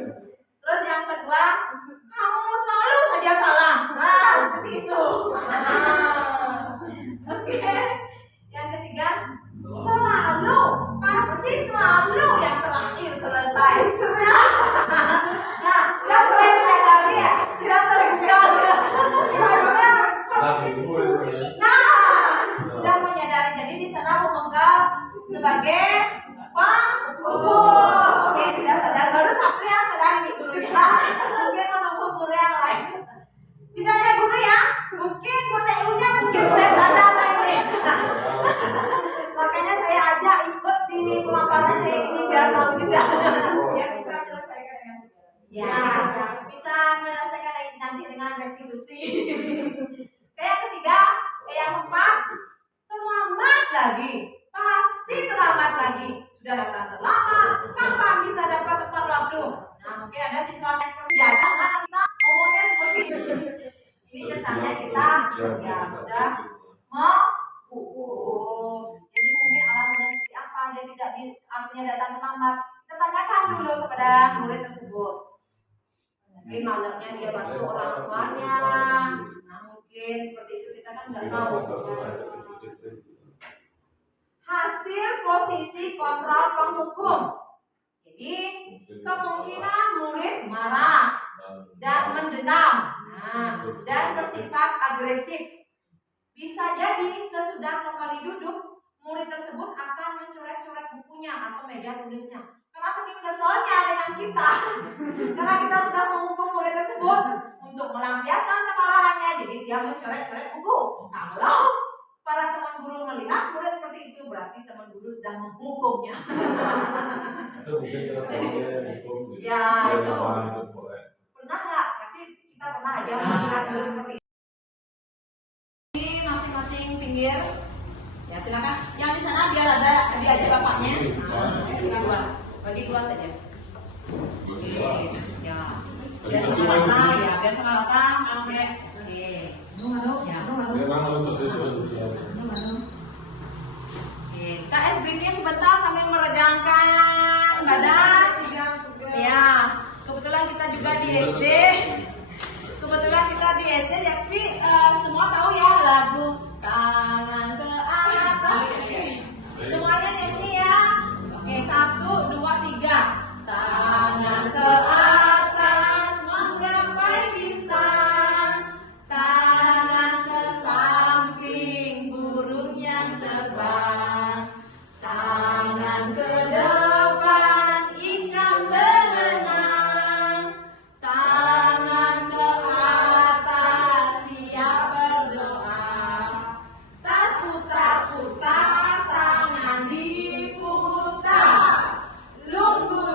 Terus yang kedua, kamu selalu saja salah. Nah, seperti itu. Oke. Yang ketiga, selalu, pasti selalu yang terakhir selesai. Nah, sudah mulai menyadari ya, sudah terbiasa. Nah, sudah menyadari. Jadi di sana memegang sebagai penghukum. Oke, sudah sadar. Baru satu yang sadar ini gurunya. Mungkin menunggu guru yang lain. Tidak hanya guru ya, mungkin PTU-nya mungkin mulai sadar lagi. Makanya saya ajak ikut di pemaparan saya ini biar tahu juga. Ya bisa menyelesaikan dengan Ya, bisa menyelesaikan lagi nanti dengan restitusi. Yang ketiga, yang keempat, terlambat lagi. Pasti terlambat lagi. Sudah datang terlambat, kapan bisa dapat tepat waktu? Nah, mungkin ada siswa yang kerja, jangan kita ngomongnya seperti itu. Ini kesannya kita ya sudah menghukum. Jadi mungkin alasannya seperti apa dia tidak artinya datang terlambat. Kita tanyakan dulu kepada murid tersebut. Mungkin malamnya dia bantu orang tuanya. Nah, mungkin seperti itu kita kan nggak tahu. Hasil posisi kontrol penghukum. Jadi kemungkinan murid marah dan mendendam, dan bersifat agresif. Bisa jadi sesudah kembali duduk, murid tersebut akan mencoret-coret bukunya atau meja tulisnya. Karena saking keselnya dengan kita, karena kita sudah menghukum murid tersebut untuk melampiaskan kemarahannya, jadi dia mencoret-coret buku. Kalau para teman guru melihat murid seperti itu, berarti teman guru sedang menghukumnya. Itu mungkin hukum. Ya, itu. Pernah nggak? Berarti kita pernah aja melihat murid seperti itu. Di masing-masing pinggir, ya silakan. Yang di sana biar ada diajak bapaknya. Bagi dua saja. Oke, ya. Biar sama rata, ya. Biar sama rata. Oke. Ya. KS breathing sebentar sambil meregangkan badan. Ya, kebetulan kita juga di SD. Tapi semua tahu ya lagu tangan ke atas. Semuanya nyanyi ya. Oke, 1, 2, 3. Tangan ke atas menggapai bintang. Tangan ke samping burung yang terbang. Tangan ke depan ikan berenang. Tangan ke atas siap berdoa. Tak putar-putar tangan diputar. Lunggu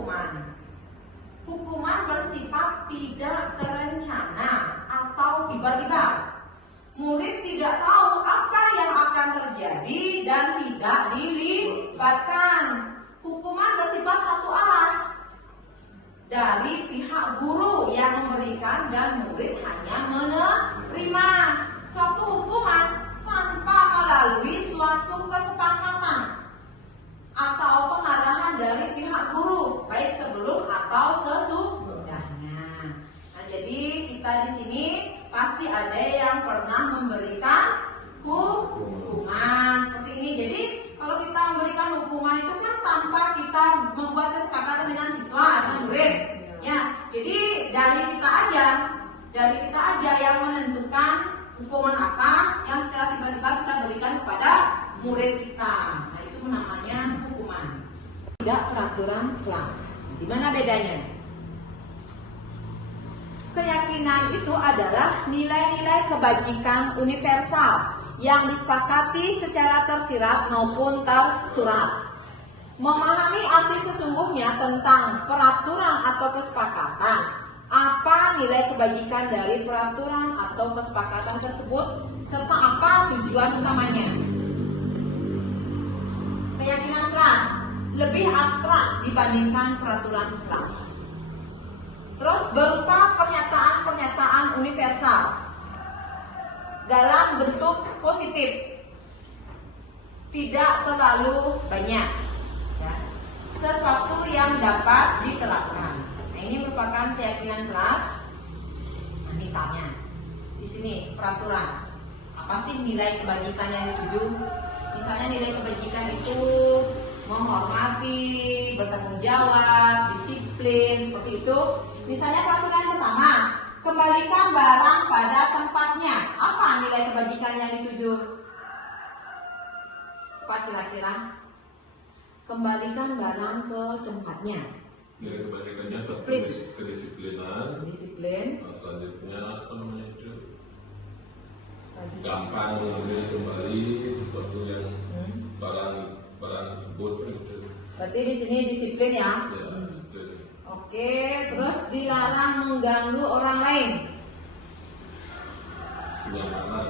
hukuman. Hukuman bersifat tidak terencana atau tiba-tiba. Murid tidak tahu apa yang akan terjadi dan tidak dilibatkan. Hukuman bersifat satu arah dari pihak guru yang memberikan dan murid hanya menerima suatu hukuman tanpa melalui suatu kesepakatan atau pengarahan dari pihak guru, baik sebelum atau sesudahnya. Nah, jadi kita di sini pasti ada yang pernah memberikan hukuman seperti ini. Jadi kalau kita memberikan hukuman itu kan tanpa kita membuat kesepakatan dengan siswa, dengan murid. Ya, jadi dari kita aja yang menentukan hukuman apa yang secara tiba-tiba kita berikan kepada murid kita. Nah, itu namanya hukuman. Tidak peraturan kelas. Di mana bedanya? Keyakinan itu adalah nilai-nilai kebajikan universal yang disepakati secara tersirat maupun tersurat. Memahami arti sesungguhnya tentang peraturan atau kesepakatan, apa nilai kebajikan dari peraturan atau kesepakatan tersebut, serta apa tujuan utamanya. Keyakinan kelas lebih abstrak dibandingkan peraturan kelas. Terus berupa pernyataan-pernyataan universal dalam bentuk positif, tidak terlalu banyak, ya. Sesuatu yang dapat diterapkan. Nah, ini merupakan keyakinan kelas. Nah, misalnya di sini peraturan, apa sih nilai kebajikan yang dituju? Misalnya nilai kebajikan itu menghormati, bertanggung jawab, disiplin, seperti itu. Misalnya peraturan pertama, kembalikan barang pada tempatnya. Apa nilai kebajikan yang dituju? Apa kira-kira? Kembalikan barang ke tempatnya. Nilai kebalikannya satu kedisiplinan. Disiplin. Selanjutnya apa namanya itu? Gampang mengambil kembali sesuatu yang barang tersebut. Berarti di sini disiplin ya. Ya, disiplin. Oke, terus dilarang mengganggu orang lain. Kenyamanan,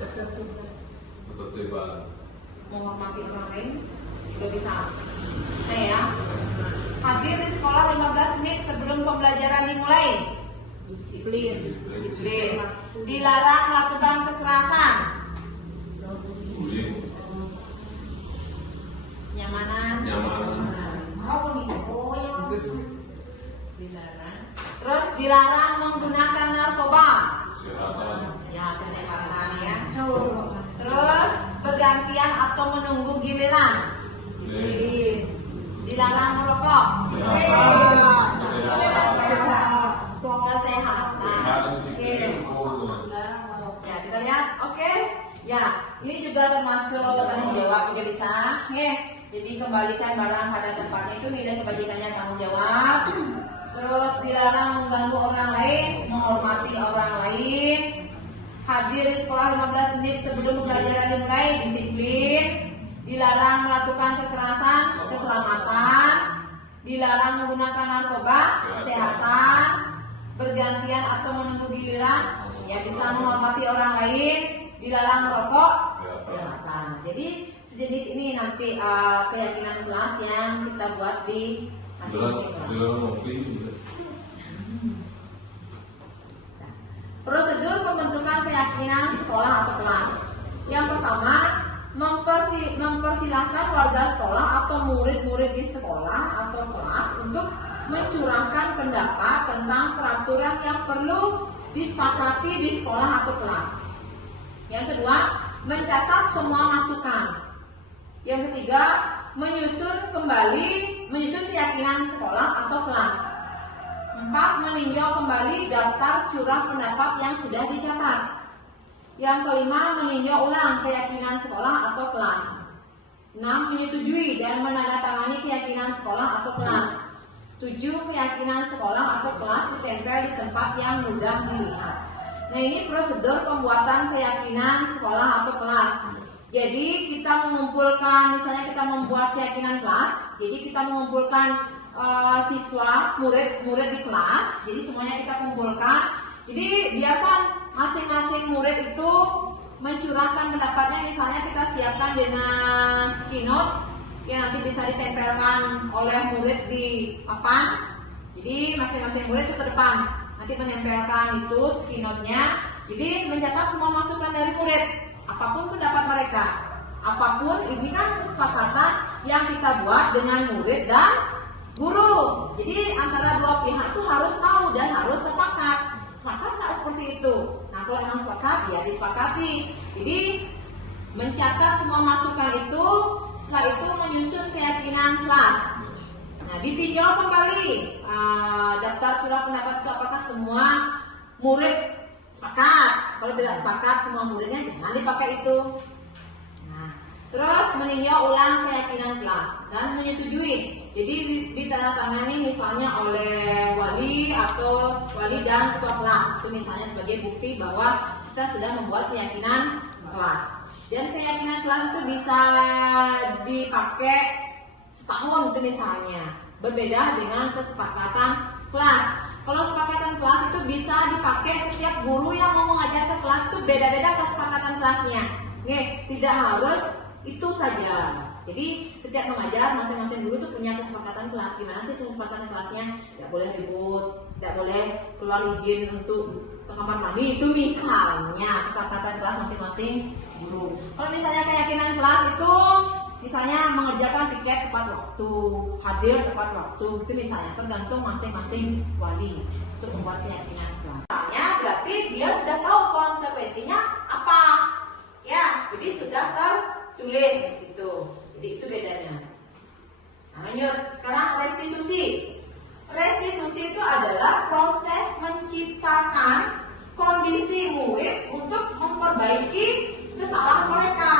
ketertiban. Menghormati orang lain juga bisa. Saya hadir di sekolah 15 menit sebelum pembelajaran dimulai. Disiplin. Dilarang melakukan kekerasan. Bullying. Nyamanan. Terus dilarang menggunakan narkoba. Kesehatan. Ya, kesehatan ya. Terus bergantian atau menunggu giliran. Dilarang merokok. Kesehatan. Oke. Ya, kita lihat. Oke. Ya, ini juga termasuk tanggung jawab juga bisa. Jadi kembalikan barang pada tempatnya itu nilai kebajikannya tanggung jawab. Terus dilarang mengganggu orang lain, menghormati orang lain. Hadir di sekolah 15 menit sebelum pembelajaran dimulai, disiplin. Dilarang melakukan kekerasan, keselamatan. Dilarang menggunakan narkoba, kesehatan. Bergantian atau menunggu giliran, ya bisa menghormati orang lain. Dilarang merokok, kesehatan. Jadi sejenis ini nanti keyakinan kelas yang kita buat di masing-masing kelas. Prosedur pembentukan keyakinan sekolah atau kelas. Yang pertama, mempersilahkan warga sekolah atau murid-murid di sekolah atau kelas untuk mencurahkan pendapat tentang peraturan yang perlu disepakati di sekolah atau kelas. Yang kedua, mencatat semua masukan. Yang ketiga, menyusun keyakinan sekolah atau kelas. 4. Meninjau kembali daftar curah pendapat yang sudah dicatat. Yang kelima, meninjau ulang keyakinan sekolah atau kelas. 6. Menyetujui dan menandatangani keyakinan sekolah atau kelas. 7. Keyakinan sekolah atau kelas ditempel di tempat yang mudah dilihat. Nah, ini prosedur pembuatan keyakinan sekolah atau kelas. Jadi kita mengumpulkan, misalnya kita membuat keyakinan kelas. Jadi kita mengumpulkan siswa, murid di kelas. Jadi semuanya kita kumpulkan. Jadi biarkan masing-masing murid itu mencurahkan pendapatnya. Misalnya kita siapkan dengan keynote yang nanti bisa ditempelkan oleh murid di papan. Jadi masing-masing murid itu ke depan nanti menempelkan itu keynote-nya. Jadi mencatat semua masukan dari murid, apapun pendapat mereka, apapun ini kan kesepakatan yang kita buat dengan murid dan guru. Jadi antara dua pihak itu harus tahu dan harus sepakat. Sepakat nggak seperti itu? Nah kalau emang sepakat ya disepakati. Jadi mencatat semua masukan itu, setelah itu menyusun keyakinan kelas. Nah ditinjau kembali daftar curah pendapat itu apakah semua murid sepakat. Kalau tidak sepakat semua muridnya jangan dipakai itu. Nah, terus meninjau ulang keyakinan kelas dan menyetujui. Jadi ditandatangani misalnya oleh wali atau wali dan ketua kelas. Itu misalnya sebagai bukti bahwa kita sudah membuat keyakinan kelas. Dan keyakinan kelas itu bisa dipakai setahun itu misalnya. Berbeda dengan kesepakatan kelas. Kalau kesepakatan kelas itu bisa dipakai setiap guru yang mau mengajar ke kelas itu beda-beda kesepakatan kelasnya. Nih, tidak harus itu saja. Jadi setiap mengajar masing-masing guru tuh punya kesepakatan kelas. Gimana sih kesepakatan kelasnya? Tidak boleh ribut, tidak boleh keluar izin untuk ke kamar mandi. Itu misalnya kesepakatan kelas masing-masing guru. Kalau misalnya keyakinan kelas itu misalnya mengerjakan piket tepat waktu, hadir tepat waktu, itu misalnya tergantung masing-masing wali untuk membuat keyakinan kelas. Misalnya berarti dia sudah tahu konsekuensinya apa, ya, jadi sudah tertulis gitu. Jadi itu bedanya. Nah, lanjut, sekarang restitusi. Restitusi itu adalah proses menciptakan kondisi murid untuk memperbaiki kesalahan mereka,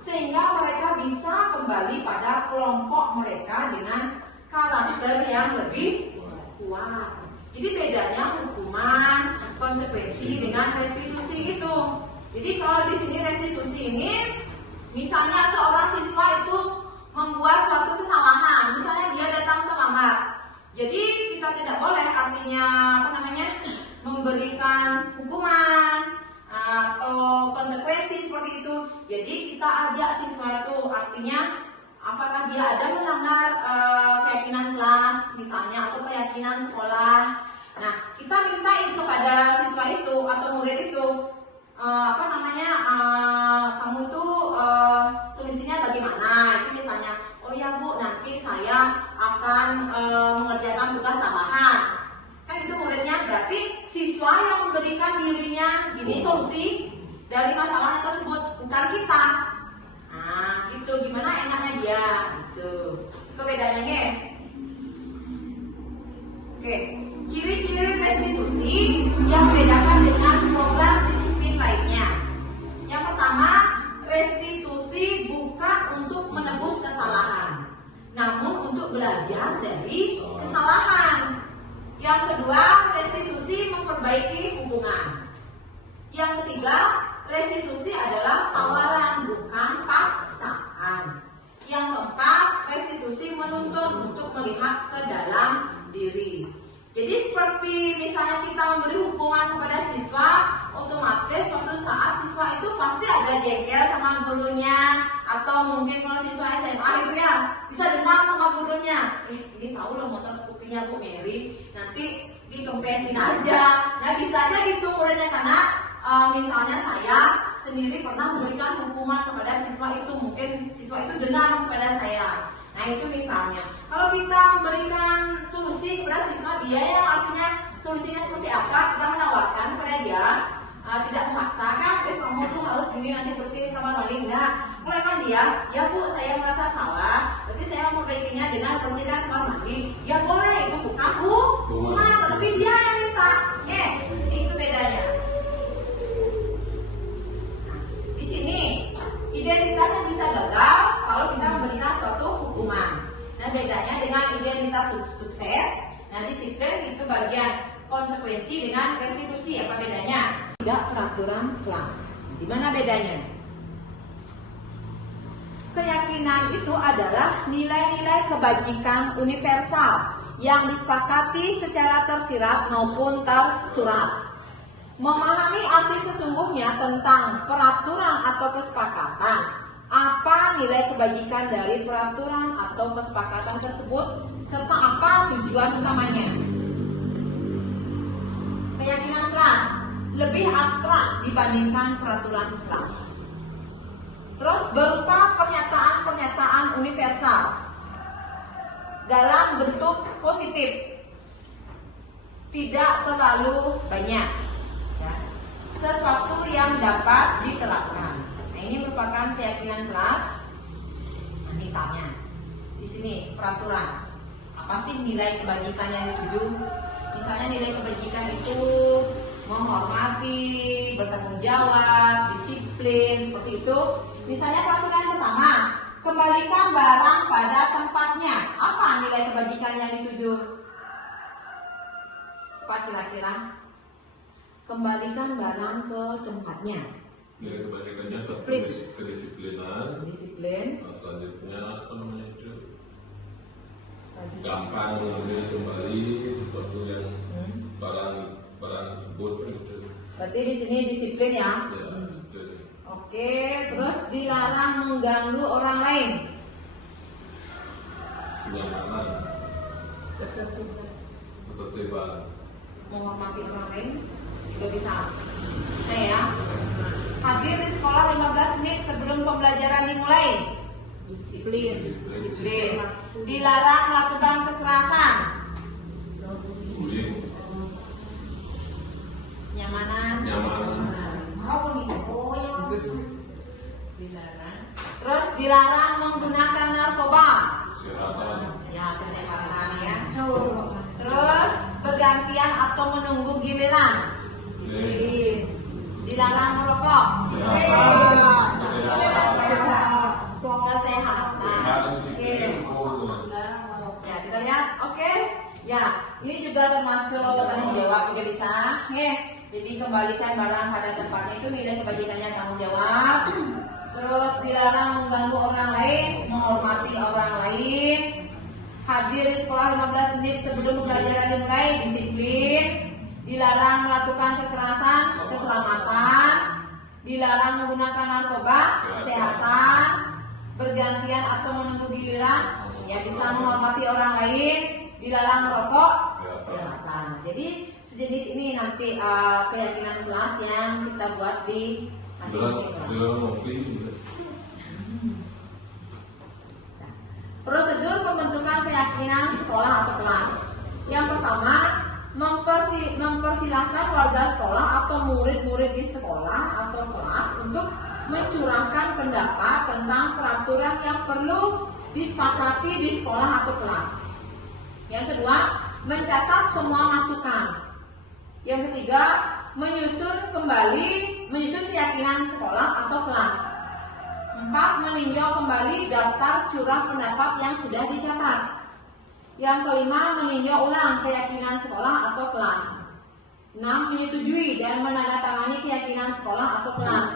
sehingga mereka bisa kembali pada kelompok mereka dengan karakter yang lebih kuat. Jadi bedanya hukuman, konsekuensi dengan restitusi itu. Jadi kalau di sini restitusi ini, misalnya seorang siswa itu membuat suatu kesalahan, misalnya dia datang terlambat. Jadi kita tidak boleh artinya memberikan hukuman atau konsekuensi seperti itu. Jadi kita ajak siswa itu, artinya apakah dia ada melanggar keyakinan kelas misalnya atau keyakinan sekolah. Nah kita minta kepada siswa itu atau murid itu kamu itu solusinya bagaimana? Itu misalnya, oh ya Bu, nanti saya akan mengerjakan tugas tambahan. Kan itu muridnya, berarti siswa yang memberikan dirinya ini solusi dari masalahnya tersebut, bukan kita. Nah, gitu. Gimana enaknya dia? Gitu. Itu bedanya, nge? Oke. Ciri-ciri restitusi yang membedakan dengan program disiplin lainnya. Yang pertama, restitusi bukan untuk menebus kesalahan, namun untuk belajar dari kesalahan. Yang kedua, restitusi memperbaiki hubungan. Yang ketiga, restitusi adalah tawaran bukan paksaan. Yang keempat, restitusi menuntut untuk melihat ke dalam diri. Jadi seperti misalnya kita memberi hukuman kepada siswa, otomatis suatu saat siswa itu pasti ada jengkel sama gurunya, atau mungkin kalau siswa SMA itu ya bisa dendam sama gurunya. Ini tahu loh motor skupinya Bu Mary, nanti dikempesin aja. Nah bisa aja gitu muridnya, karena misalnya saya sendiri pernah memberikan hukuman kepada siswa itu, mungkin siswa itu dendam kepada saya. Nah itu misalnya. Kalau kita memberikan solusi kepada siswa, dia yang artinya solusinya seperti apa, kita menawarkan kepada dia, tidak memaksakan, kamu tuh harus gini nanti bersihin kamar mandi, enggak. Kalau emang dia, ya Bu saya merasa salah, berarti saya memperbaikinya dengan bersihkan kamar mandi, ya boleh, itu bukan hukuman, tetapi dia yang minta. Itu bedanya. Di sini identitasnya bisa gagal kalau kita memberikan suatu hukuman. Dan bedanya dengan identitas sukses, nah disiplin itu bagian konsekuensi dengan restitusi. Apa bedanya? Tidak peraturan kelas. Di mana bedanya? keyakinan itu adalah nilai-nilai kebajikan universal yang disepakati secara tersirat maupun tersurat. Memahami arti sesungguhnya tentang peraturan atau kesepakatan, apa nilai kebajikan dari peraturan atau kesepakatan tersebut, serta apa tujuan utamanya. Keyakinan kelas lebih abstrak dibandingkan peraturan kelas. Terus berupa pernyataan-pernyataan universal dalam bentuk positif, tidak terlalu banyak, ya. Sesuatu yang dapat diterapkan. Nah, ini merupakan keyakinan kelas. Nah, misalnya di sini peraturan, apa sih nilai kebajikan yang dituju? Misalnya nilai kebajikan itu menghormati, bertanggung jawab, disiplin, seperti itu. Misalnya peraturan pertama, kembalikan barang pada tempatnya. Apa nilai kebajikan yang dituju? Apa kira-kira? Kembalikan barang ke tempatnya. Nilai kebalikannya Disiplin. kedisiplinan. Disiplin. Nah, selanjutnya apa namanya itu? Gampang mengambil kembali sesuatu yang barang tersebut. Berarti di sini disiplin ya. Ya, disiplin. Oke, terus dilarang mengganggu orang lain. Kenyamanan, ketertiban. Menghormati orang lain juga bisa. Saya hadir di sekolah 15 menit sebelum pembelajaran dimulai. Disiplin. Dilarang melakukan kekerasan. Bullying, Nyamanan. Terus dilarang menggunakan narkoba. kesehatan, Ya, kesehatan ya. Terus bergantian atau menunggu giliran. disiplin, Dilarang merokok. kesehatan, Kesehatan. Oke. Ya, kita lihat. Oke. Ya, ini juga termasuk tanggung jawab juga bisa. Jadi kembalikan barang pada tempatnya itu nilai kebajikannya tanggung jawab. Terus dilarang mengganggu orang lain, menghormati orang lain. Hadir di sekolah 15 menit sebelum pembelajaran dimulai, disiplin. Dilarang melakukan kekerasan, keselamatan. Dilarang menggunakan narkoba, kesehatan. Bergantian atau menunggu giliran, ya bisa menghormati orang lain. Dilarang merokok, kesehatan. Jadi sejenis ini nanti keyakinan kelas yang kita buat di masing-masing kelas. Prosedur pembentukan keyakinan sekolah atau kelas. Yang pertama, mempersilahkan warga sekolah atau murid-murid di sekolah atau kelas untuk mencurahkan pendapat tentang peraturan yang perlu disepakati di sekolah atau kelas. Yang kedua, mencatat semua masukan. Yang ketiga, menyusun keyakinan sekolah atau kelas. 4. Meninjau kembali daftar curah pendapat yang sudah dicatat. Yang kelima, meninjau ulang keyakinan sekolah atau kelas. 6. Menyetujui dan menandatangani keyakinan sekolah atau kelas.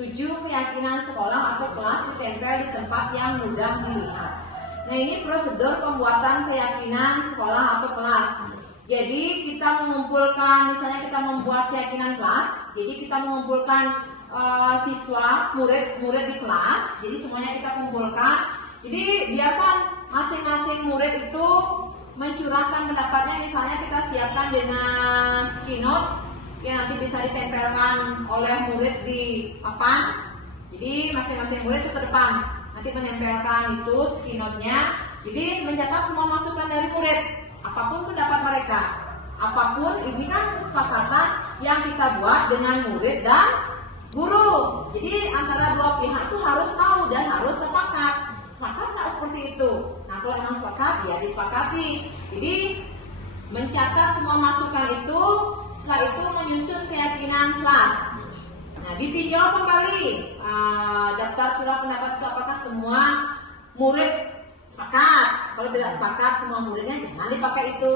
7. Keyakinan sekolah atau kelas ditempel di tempat yang mudah dilihat. Nah, ini prosedur pembuatan keyakinan sekolah atau kelas. Jadi kita mengumpulkan, misalnya kita membuat keyakinan kelas. Jadi kita mengumpulkan siswa, murid di kelas. Jadi semuanya kita kumpulkan. Jadi biarkan masing-masing murid itu mencurahkan pendapatnya. Misalnya kita siapkan dengan sticky note yang nanti bisa ditempelkan oleh murid di papan. Jadi masing-masing murid itu ke depan nanti menempelkan itu sticky note-nya. Jadi mencatat semua masukan dari murid, apapun pendapat mereka, apapun ini kan kesepakatan yang kita buat dengan murid dan guru. Jadi antara dua pihak itu harus tahu dan harus sepakat. Sepakat nggak seperti itu? Nah, kalau emang sepakat ya disepakati. Jadi mencatat semua masukan itu, setelah itu menyusun keyakinan kelas. Nah, ditinjau kembali daftar curah pendapat itu apakah semua murid sepakat. Kalau tidak sepakat semua muridnya jangan dipakai itu.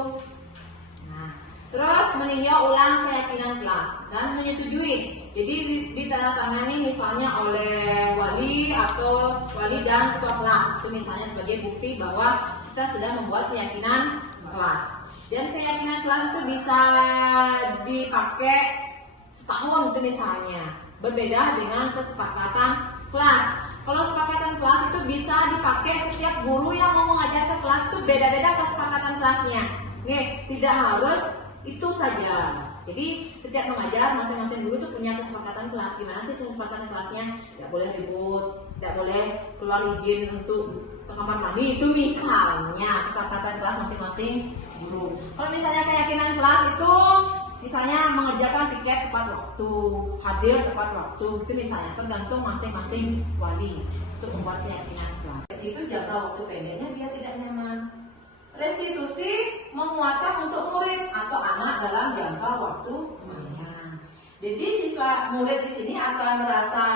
Nah, Terus meninjau ulang keyakinan kelas dan menyetujui. Jadi ditandatangani misalnya oleh wali atau wali dan ketua kelas. Itu misalnya sebagai bukti bahwa kita sudah membuat keyakinan kelas. Dan keyakinan kelas itu bisa dipakai setahun itu misalnya. Berbeda dengan kesepakatan kelas. Kalau kesepakatan kelas itu bisa dipakai setiap guru yang mau mengajar ke kelas itu beda-beda kesepakatan kelasnya. Nih, tidak harus itu saja. Jadi setiap mengajar masing-masing guru itu punya kesepakatan kelas. Gimana sih kesepakatan kelasnya? Tidak boleh ribut, tidak boleh keluar izin untuk ke kamar mandi. Itu misalnya kesepakatan kelas masing-masing guru. Kalau misalnya keyakinan kelas itu misalnya mengerjakan piket tepat waktu, hadir tepat waktu, itu misalnya tergantung masing-masing wali untuk membuat keyakinan kelas. Itu jangka waktu pendeknya dia tidak nyaman. Restitusi menguatkan untuk murid atau anak dalam jangka waktu panjang. Jadi siswa murid di sini akan merasa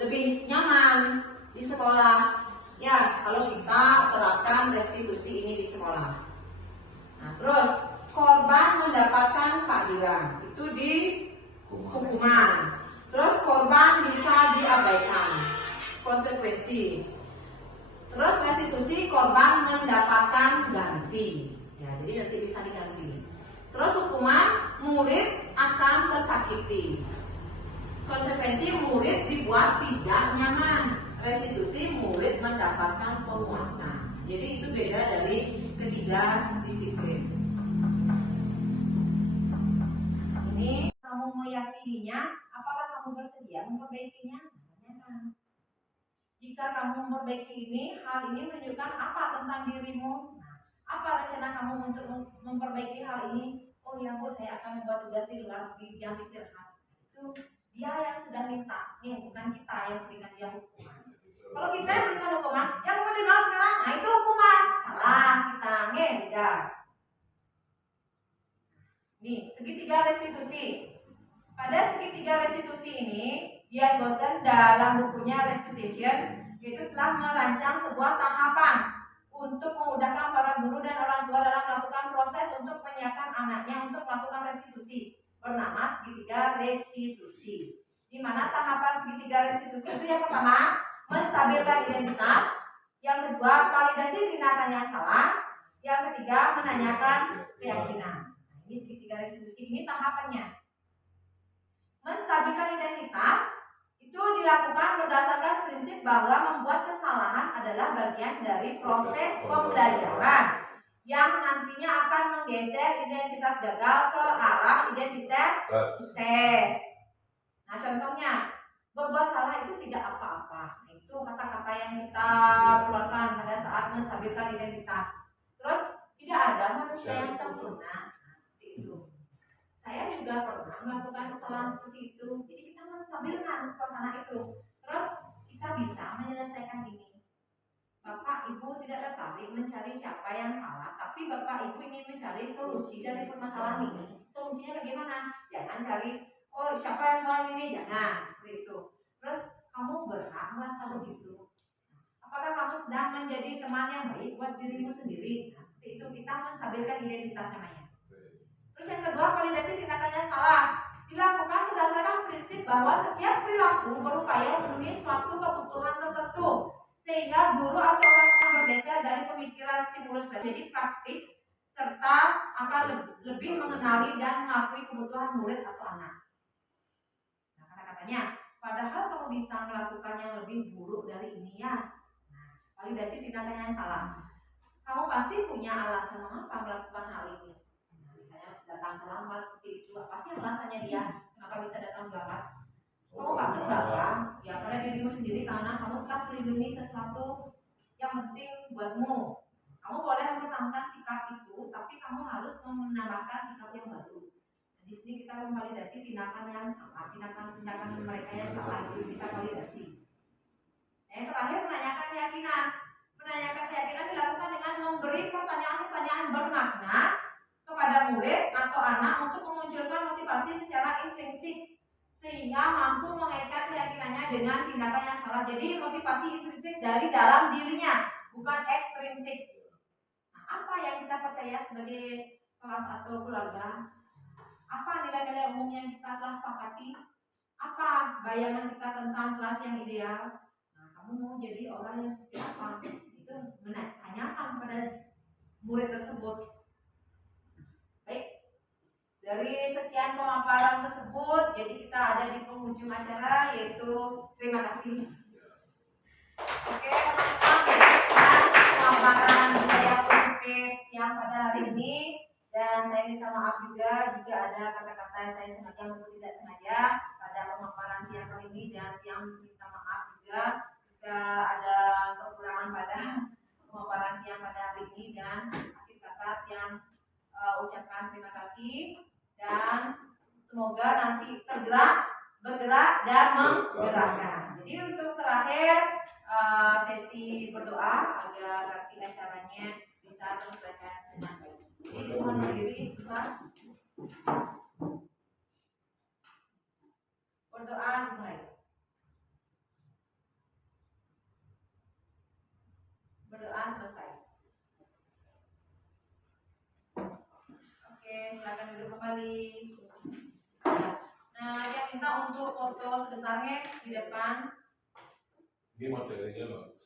lebih nyaman di sekolah. Ya, kalau kita terapkan restitusi ini di sekolah. Nah, terus korban mendapatkan keadilan itu di hukuman. Terus korban bisa diabaikan, konsekuensi. Terus restitusi korban mendapatkan ganti. Ya, jadi nanti bisa diganti. Terus hukuman murid akan tersakiti. Konsekuensi murid dibuat tidak nyaman. Restitusi murid mendapatkan penguatan. Jadi itu beda dari ketiga disiplin. Ini kamu meyakininya, apakah kamu bersedia memperbaikinya? Jika kamu memperbaiki ini, hal ini menunjukkan apa tentang dirimu? Apa rencana kamu untuk memperbaiki hal ini? Oh ya Bu, saya akan membuat tugas di luar di jam istirahat. Itu dia yang sudah minta, bukan kita yang berikan dia hukuman. Kalau kita yang berikan hukuman, ya kamu di luar sekarang, nah itu hukuman. Salah kita, beda. Nih, segitiga restitusi. Pada segitiga restitusi ini, Dian Gosen dalam bukunya Restitution itu telah merancang sebuah tahapan untuk memudahkan para guru dan orang tua dalam melakukan proses untuk menyiapkan anaknya untuk melakukan restitusi, bernama segitiga restitusi. Di mana tahapan segitiga restitusi itu yang pertama, menstabilkan identitas, yang kedua, validasi tindakan yang salah, yang ketiga, menanyakan keyakinan. Ini segitiga restitusi, ini tahapannya. Menstabilkan identitas itu dilakukan berdasarkan prinsip bahwa membuat kesalahan adalah bagian dari proses pembelajaran yang nantinya akan menggeser identitas gagal ke arah identitas sukses. Nah, contohnya, berbuat salah itu tidak apa-apa. Itu kata-kata yang kita keluarkan pada saat menstabilkan identitas. Terus, tidak ada manusia yang sempurna. Seperti itu. Saya juga pernah melakukan kesalahan seperti itu. Jadi kita menstabilkan suasana itu. Terus kita bisa menyelesaikan ini. Bapak Ibu tidak tertarik mencari siapa yang salah, tapi Bapak Ibu ingin mencari solusi dari permasalahan ini. Solusinya bagaimana? Jangan cari, oh siapa yang salah ini, jangan seperti itu. Terus kamu berhak merasa begitu. Apakah kamu sedang menjadi teman yang baik buat dirimu sendiri? Nah, seperti itu kita menstabilkan identitas namanya. Terus yang kedua, validasi tindakannya salah. Dilakukan berdasarkan prinsip bahwa setiap perilaku berupaya memenuhi suatu kebutuhan tertentu, sehingga guru atau orang yang bergeser dari pemikiran stimulus jadi praktik serta akan lebih mengenali dan mengakui kebutuhan murid atau anak. Nah, kata-katanya, padahal kamu bisa melakukan yang lebih buruk dari ini ya. Nah, validasi tindakannya yang salah. Kamu pasti punya alasan mengapa melakukan hal ini. Datang terlambat seperti itu, apa sih alasannya dia kenapa bisa datang terlambat? Kamu patut bangga ya pada dirimu sendiri karena kamu telah melindungi sesuatu yang penting buatmu. Kamu boleh mempertahankan sikap itu, tapi kamu harus menambahkan sikap yang baru. Di sini kita memvalidasi tindakan yang salah, tindakan mereka yang salah itu kita validasi. Yang terakhir, menanyakan keyakinan. Menanyakan keyakinan dilakukan dengan memberi pertanyaan-pertanyaan bermakna kepada murid atau anak untuk memunculkan motivasi secara intrinsik sehingga mampu mengaitkan keyakinannya dengan tindakan yang salah. Jadi motivasi intrinsik dari dalam dirinya, bukan ekstrinsik. Nah, apa yang kita percaya sebagai kelas atau keluarga, apa nilai-nilai umum yang kita telah sepakati, apa bayangan kita tentang kelas yang ideal. Nah, kamu mau jadi orang yang seperti apa, itu tanyakan kepada murid tersebut. Baik, dari sekian pemaparan tersebut, jadi kita ada di penghujung acara, yaitu terima kasih. Oke, pemaparan budaya positif yang pada hari ini, dan saya minta maaf juga jika ada kata-kata yang saya sengaja maupun tidak sengaja pada pemaparan tiang kali ini, dan yang minta maaf juga jika ada kekurangan pada pemaparan tiang pada hari ini, dan akhir kata yang ucapkan terima kasih dan semoga nanti bergerak dan menggerakkan. Jadi untuk terakhir sesi berdoa agar nanti acaranya bisa terselesaikan dengan baik. Jadi mohon berdiri sebentar. Berdoa dimulai. Berdoa selesai. Oke, silakan duduk kembali. Ya. Nah, saya minta untuk foto sebentarnya di depan. Ini materinya loh.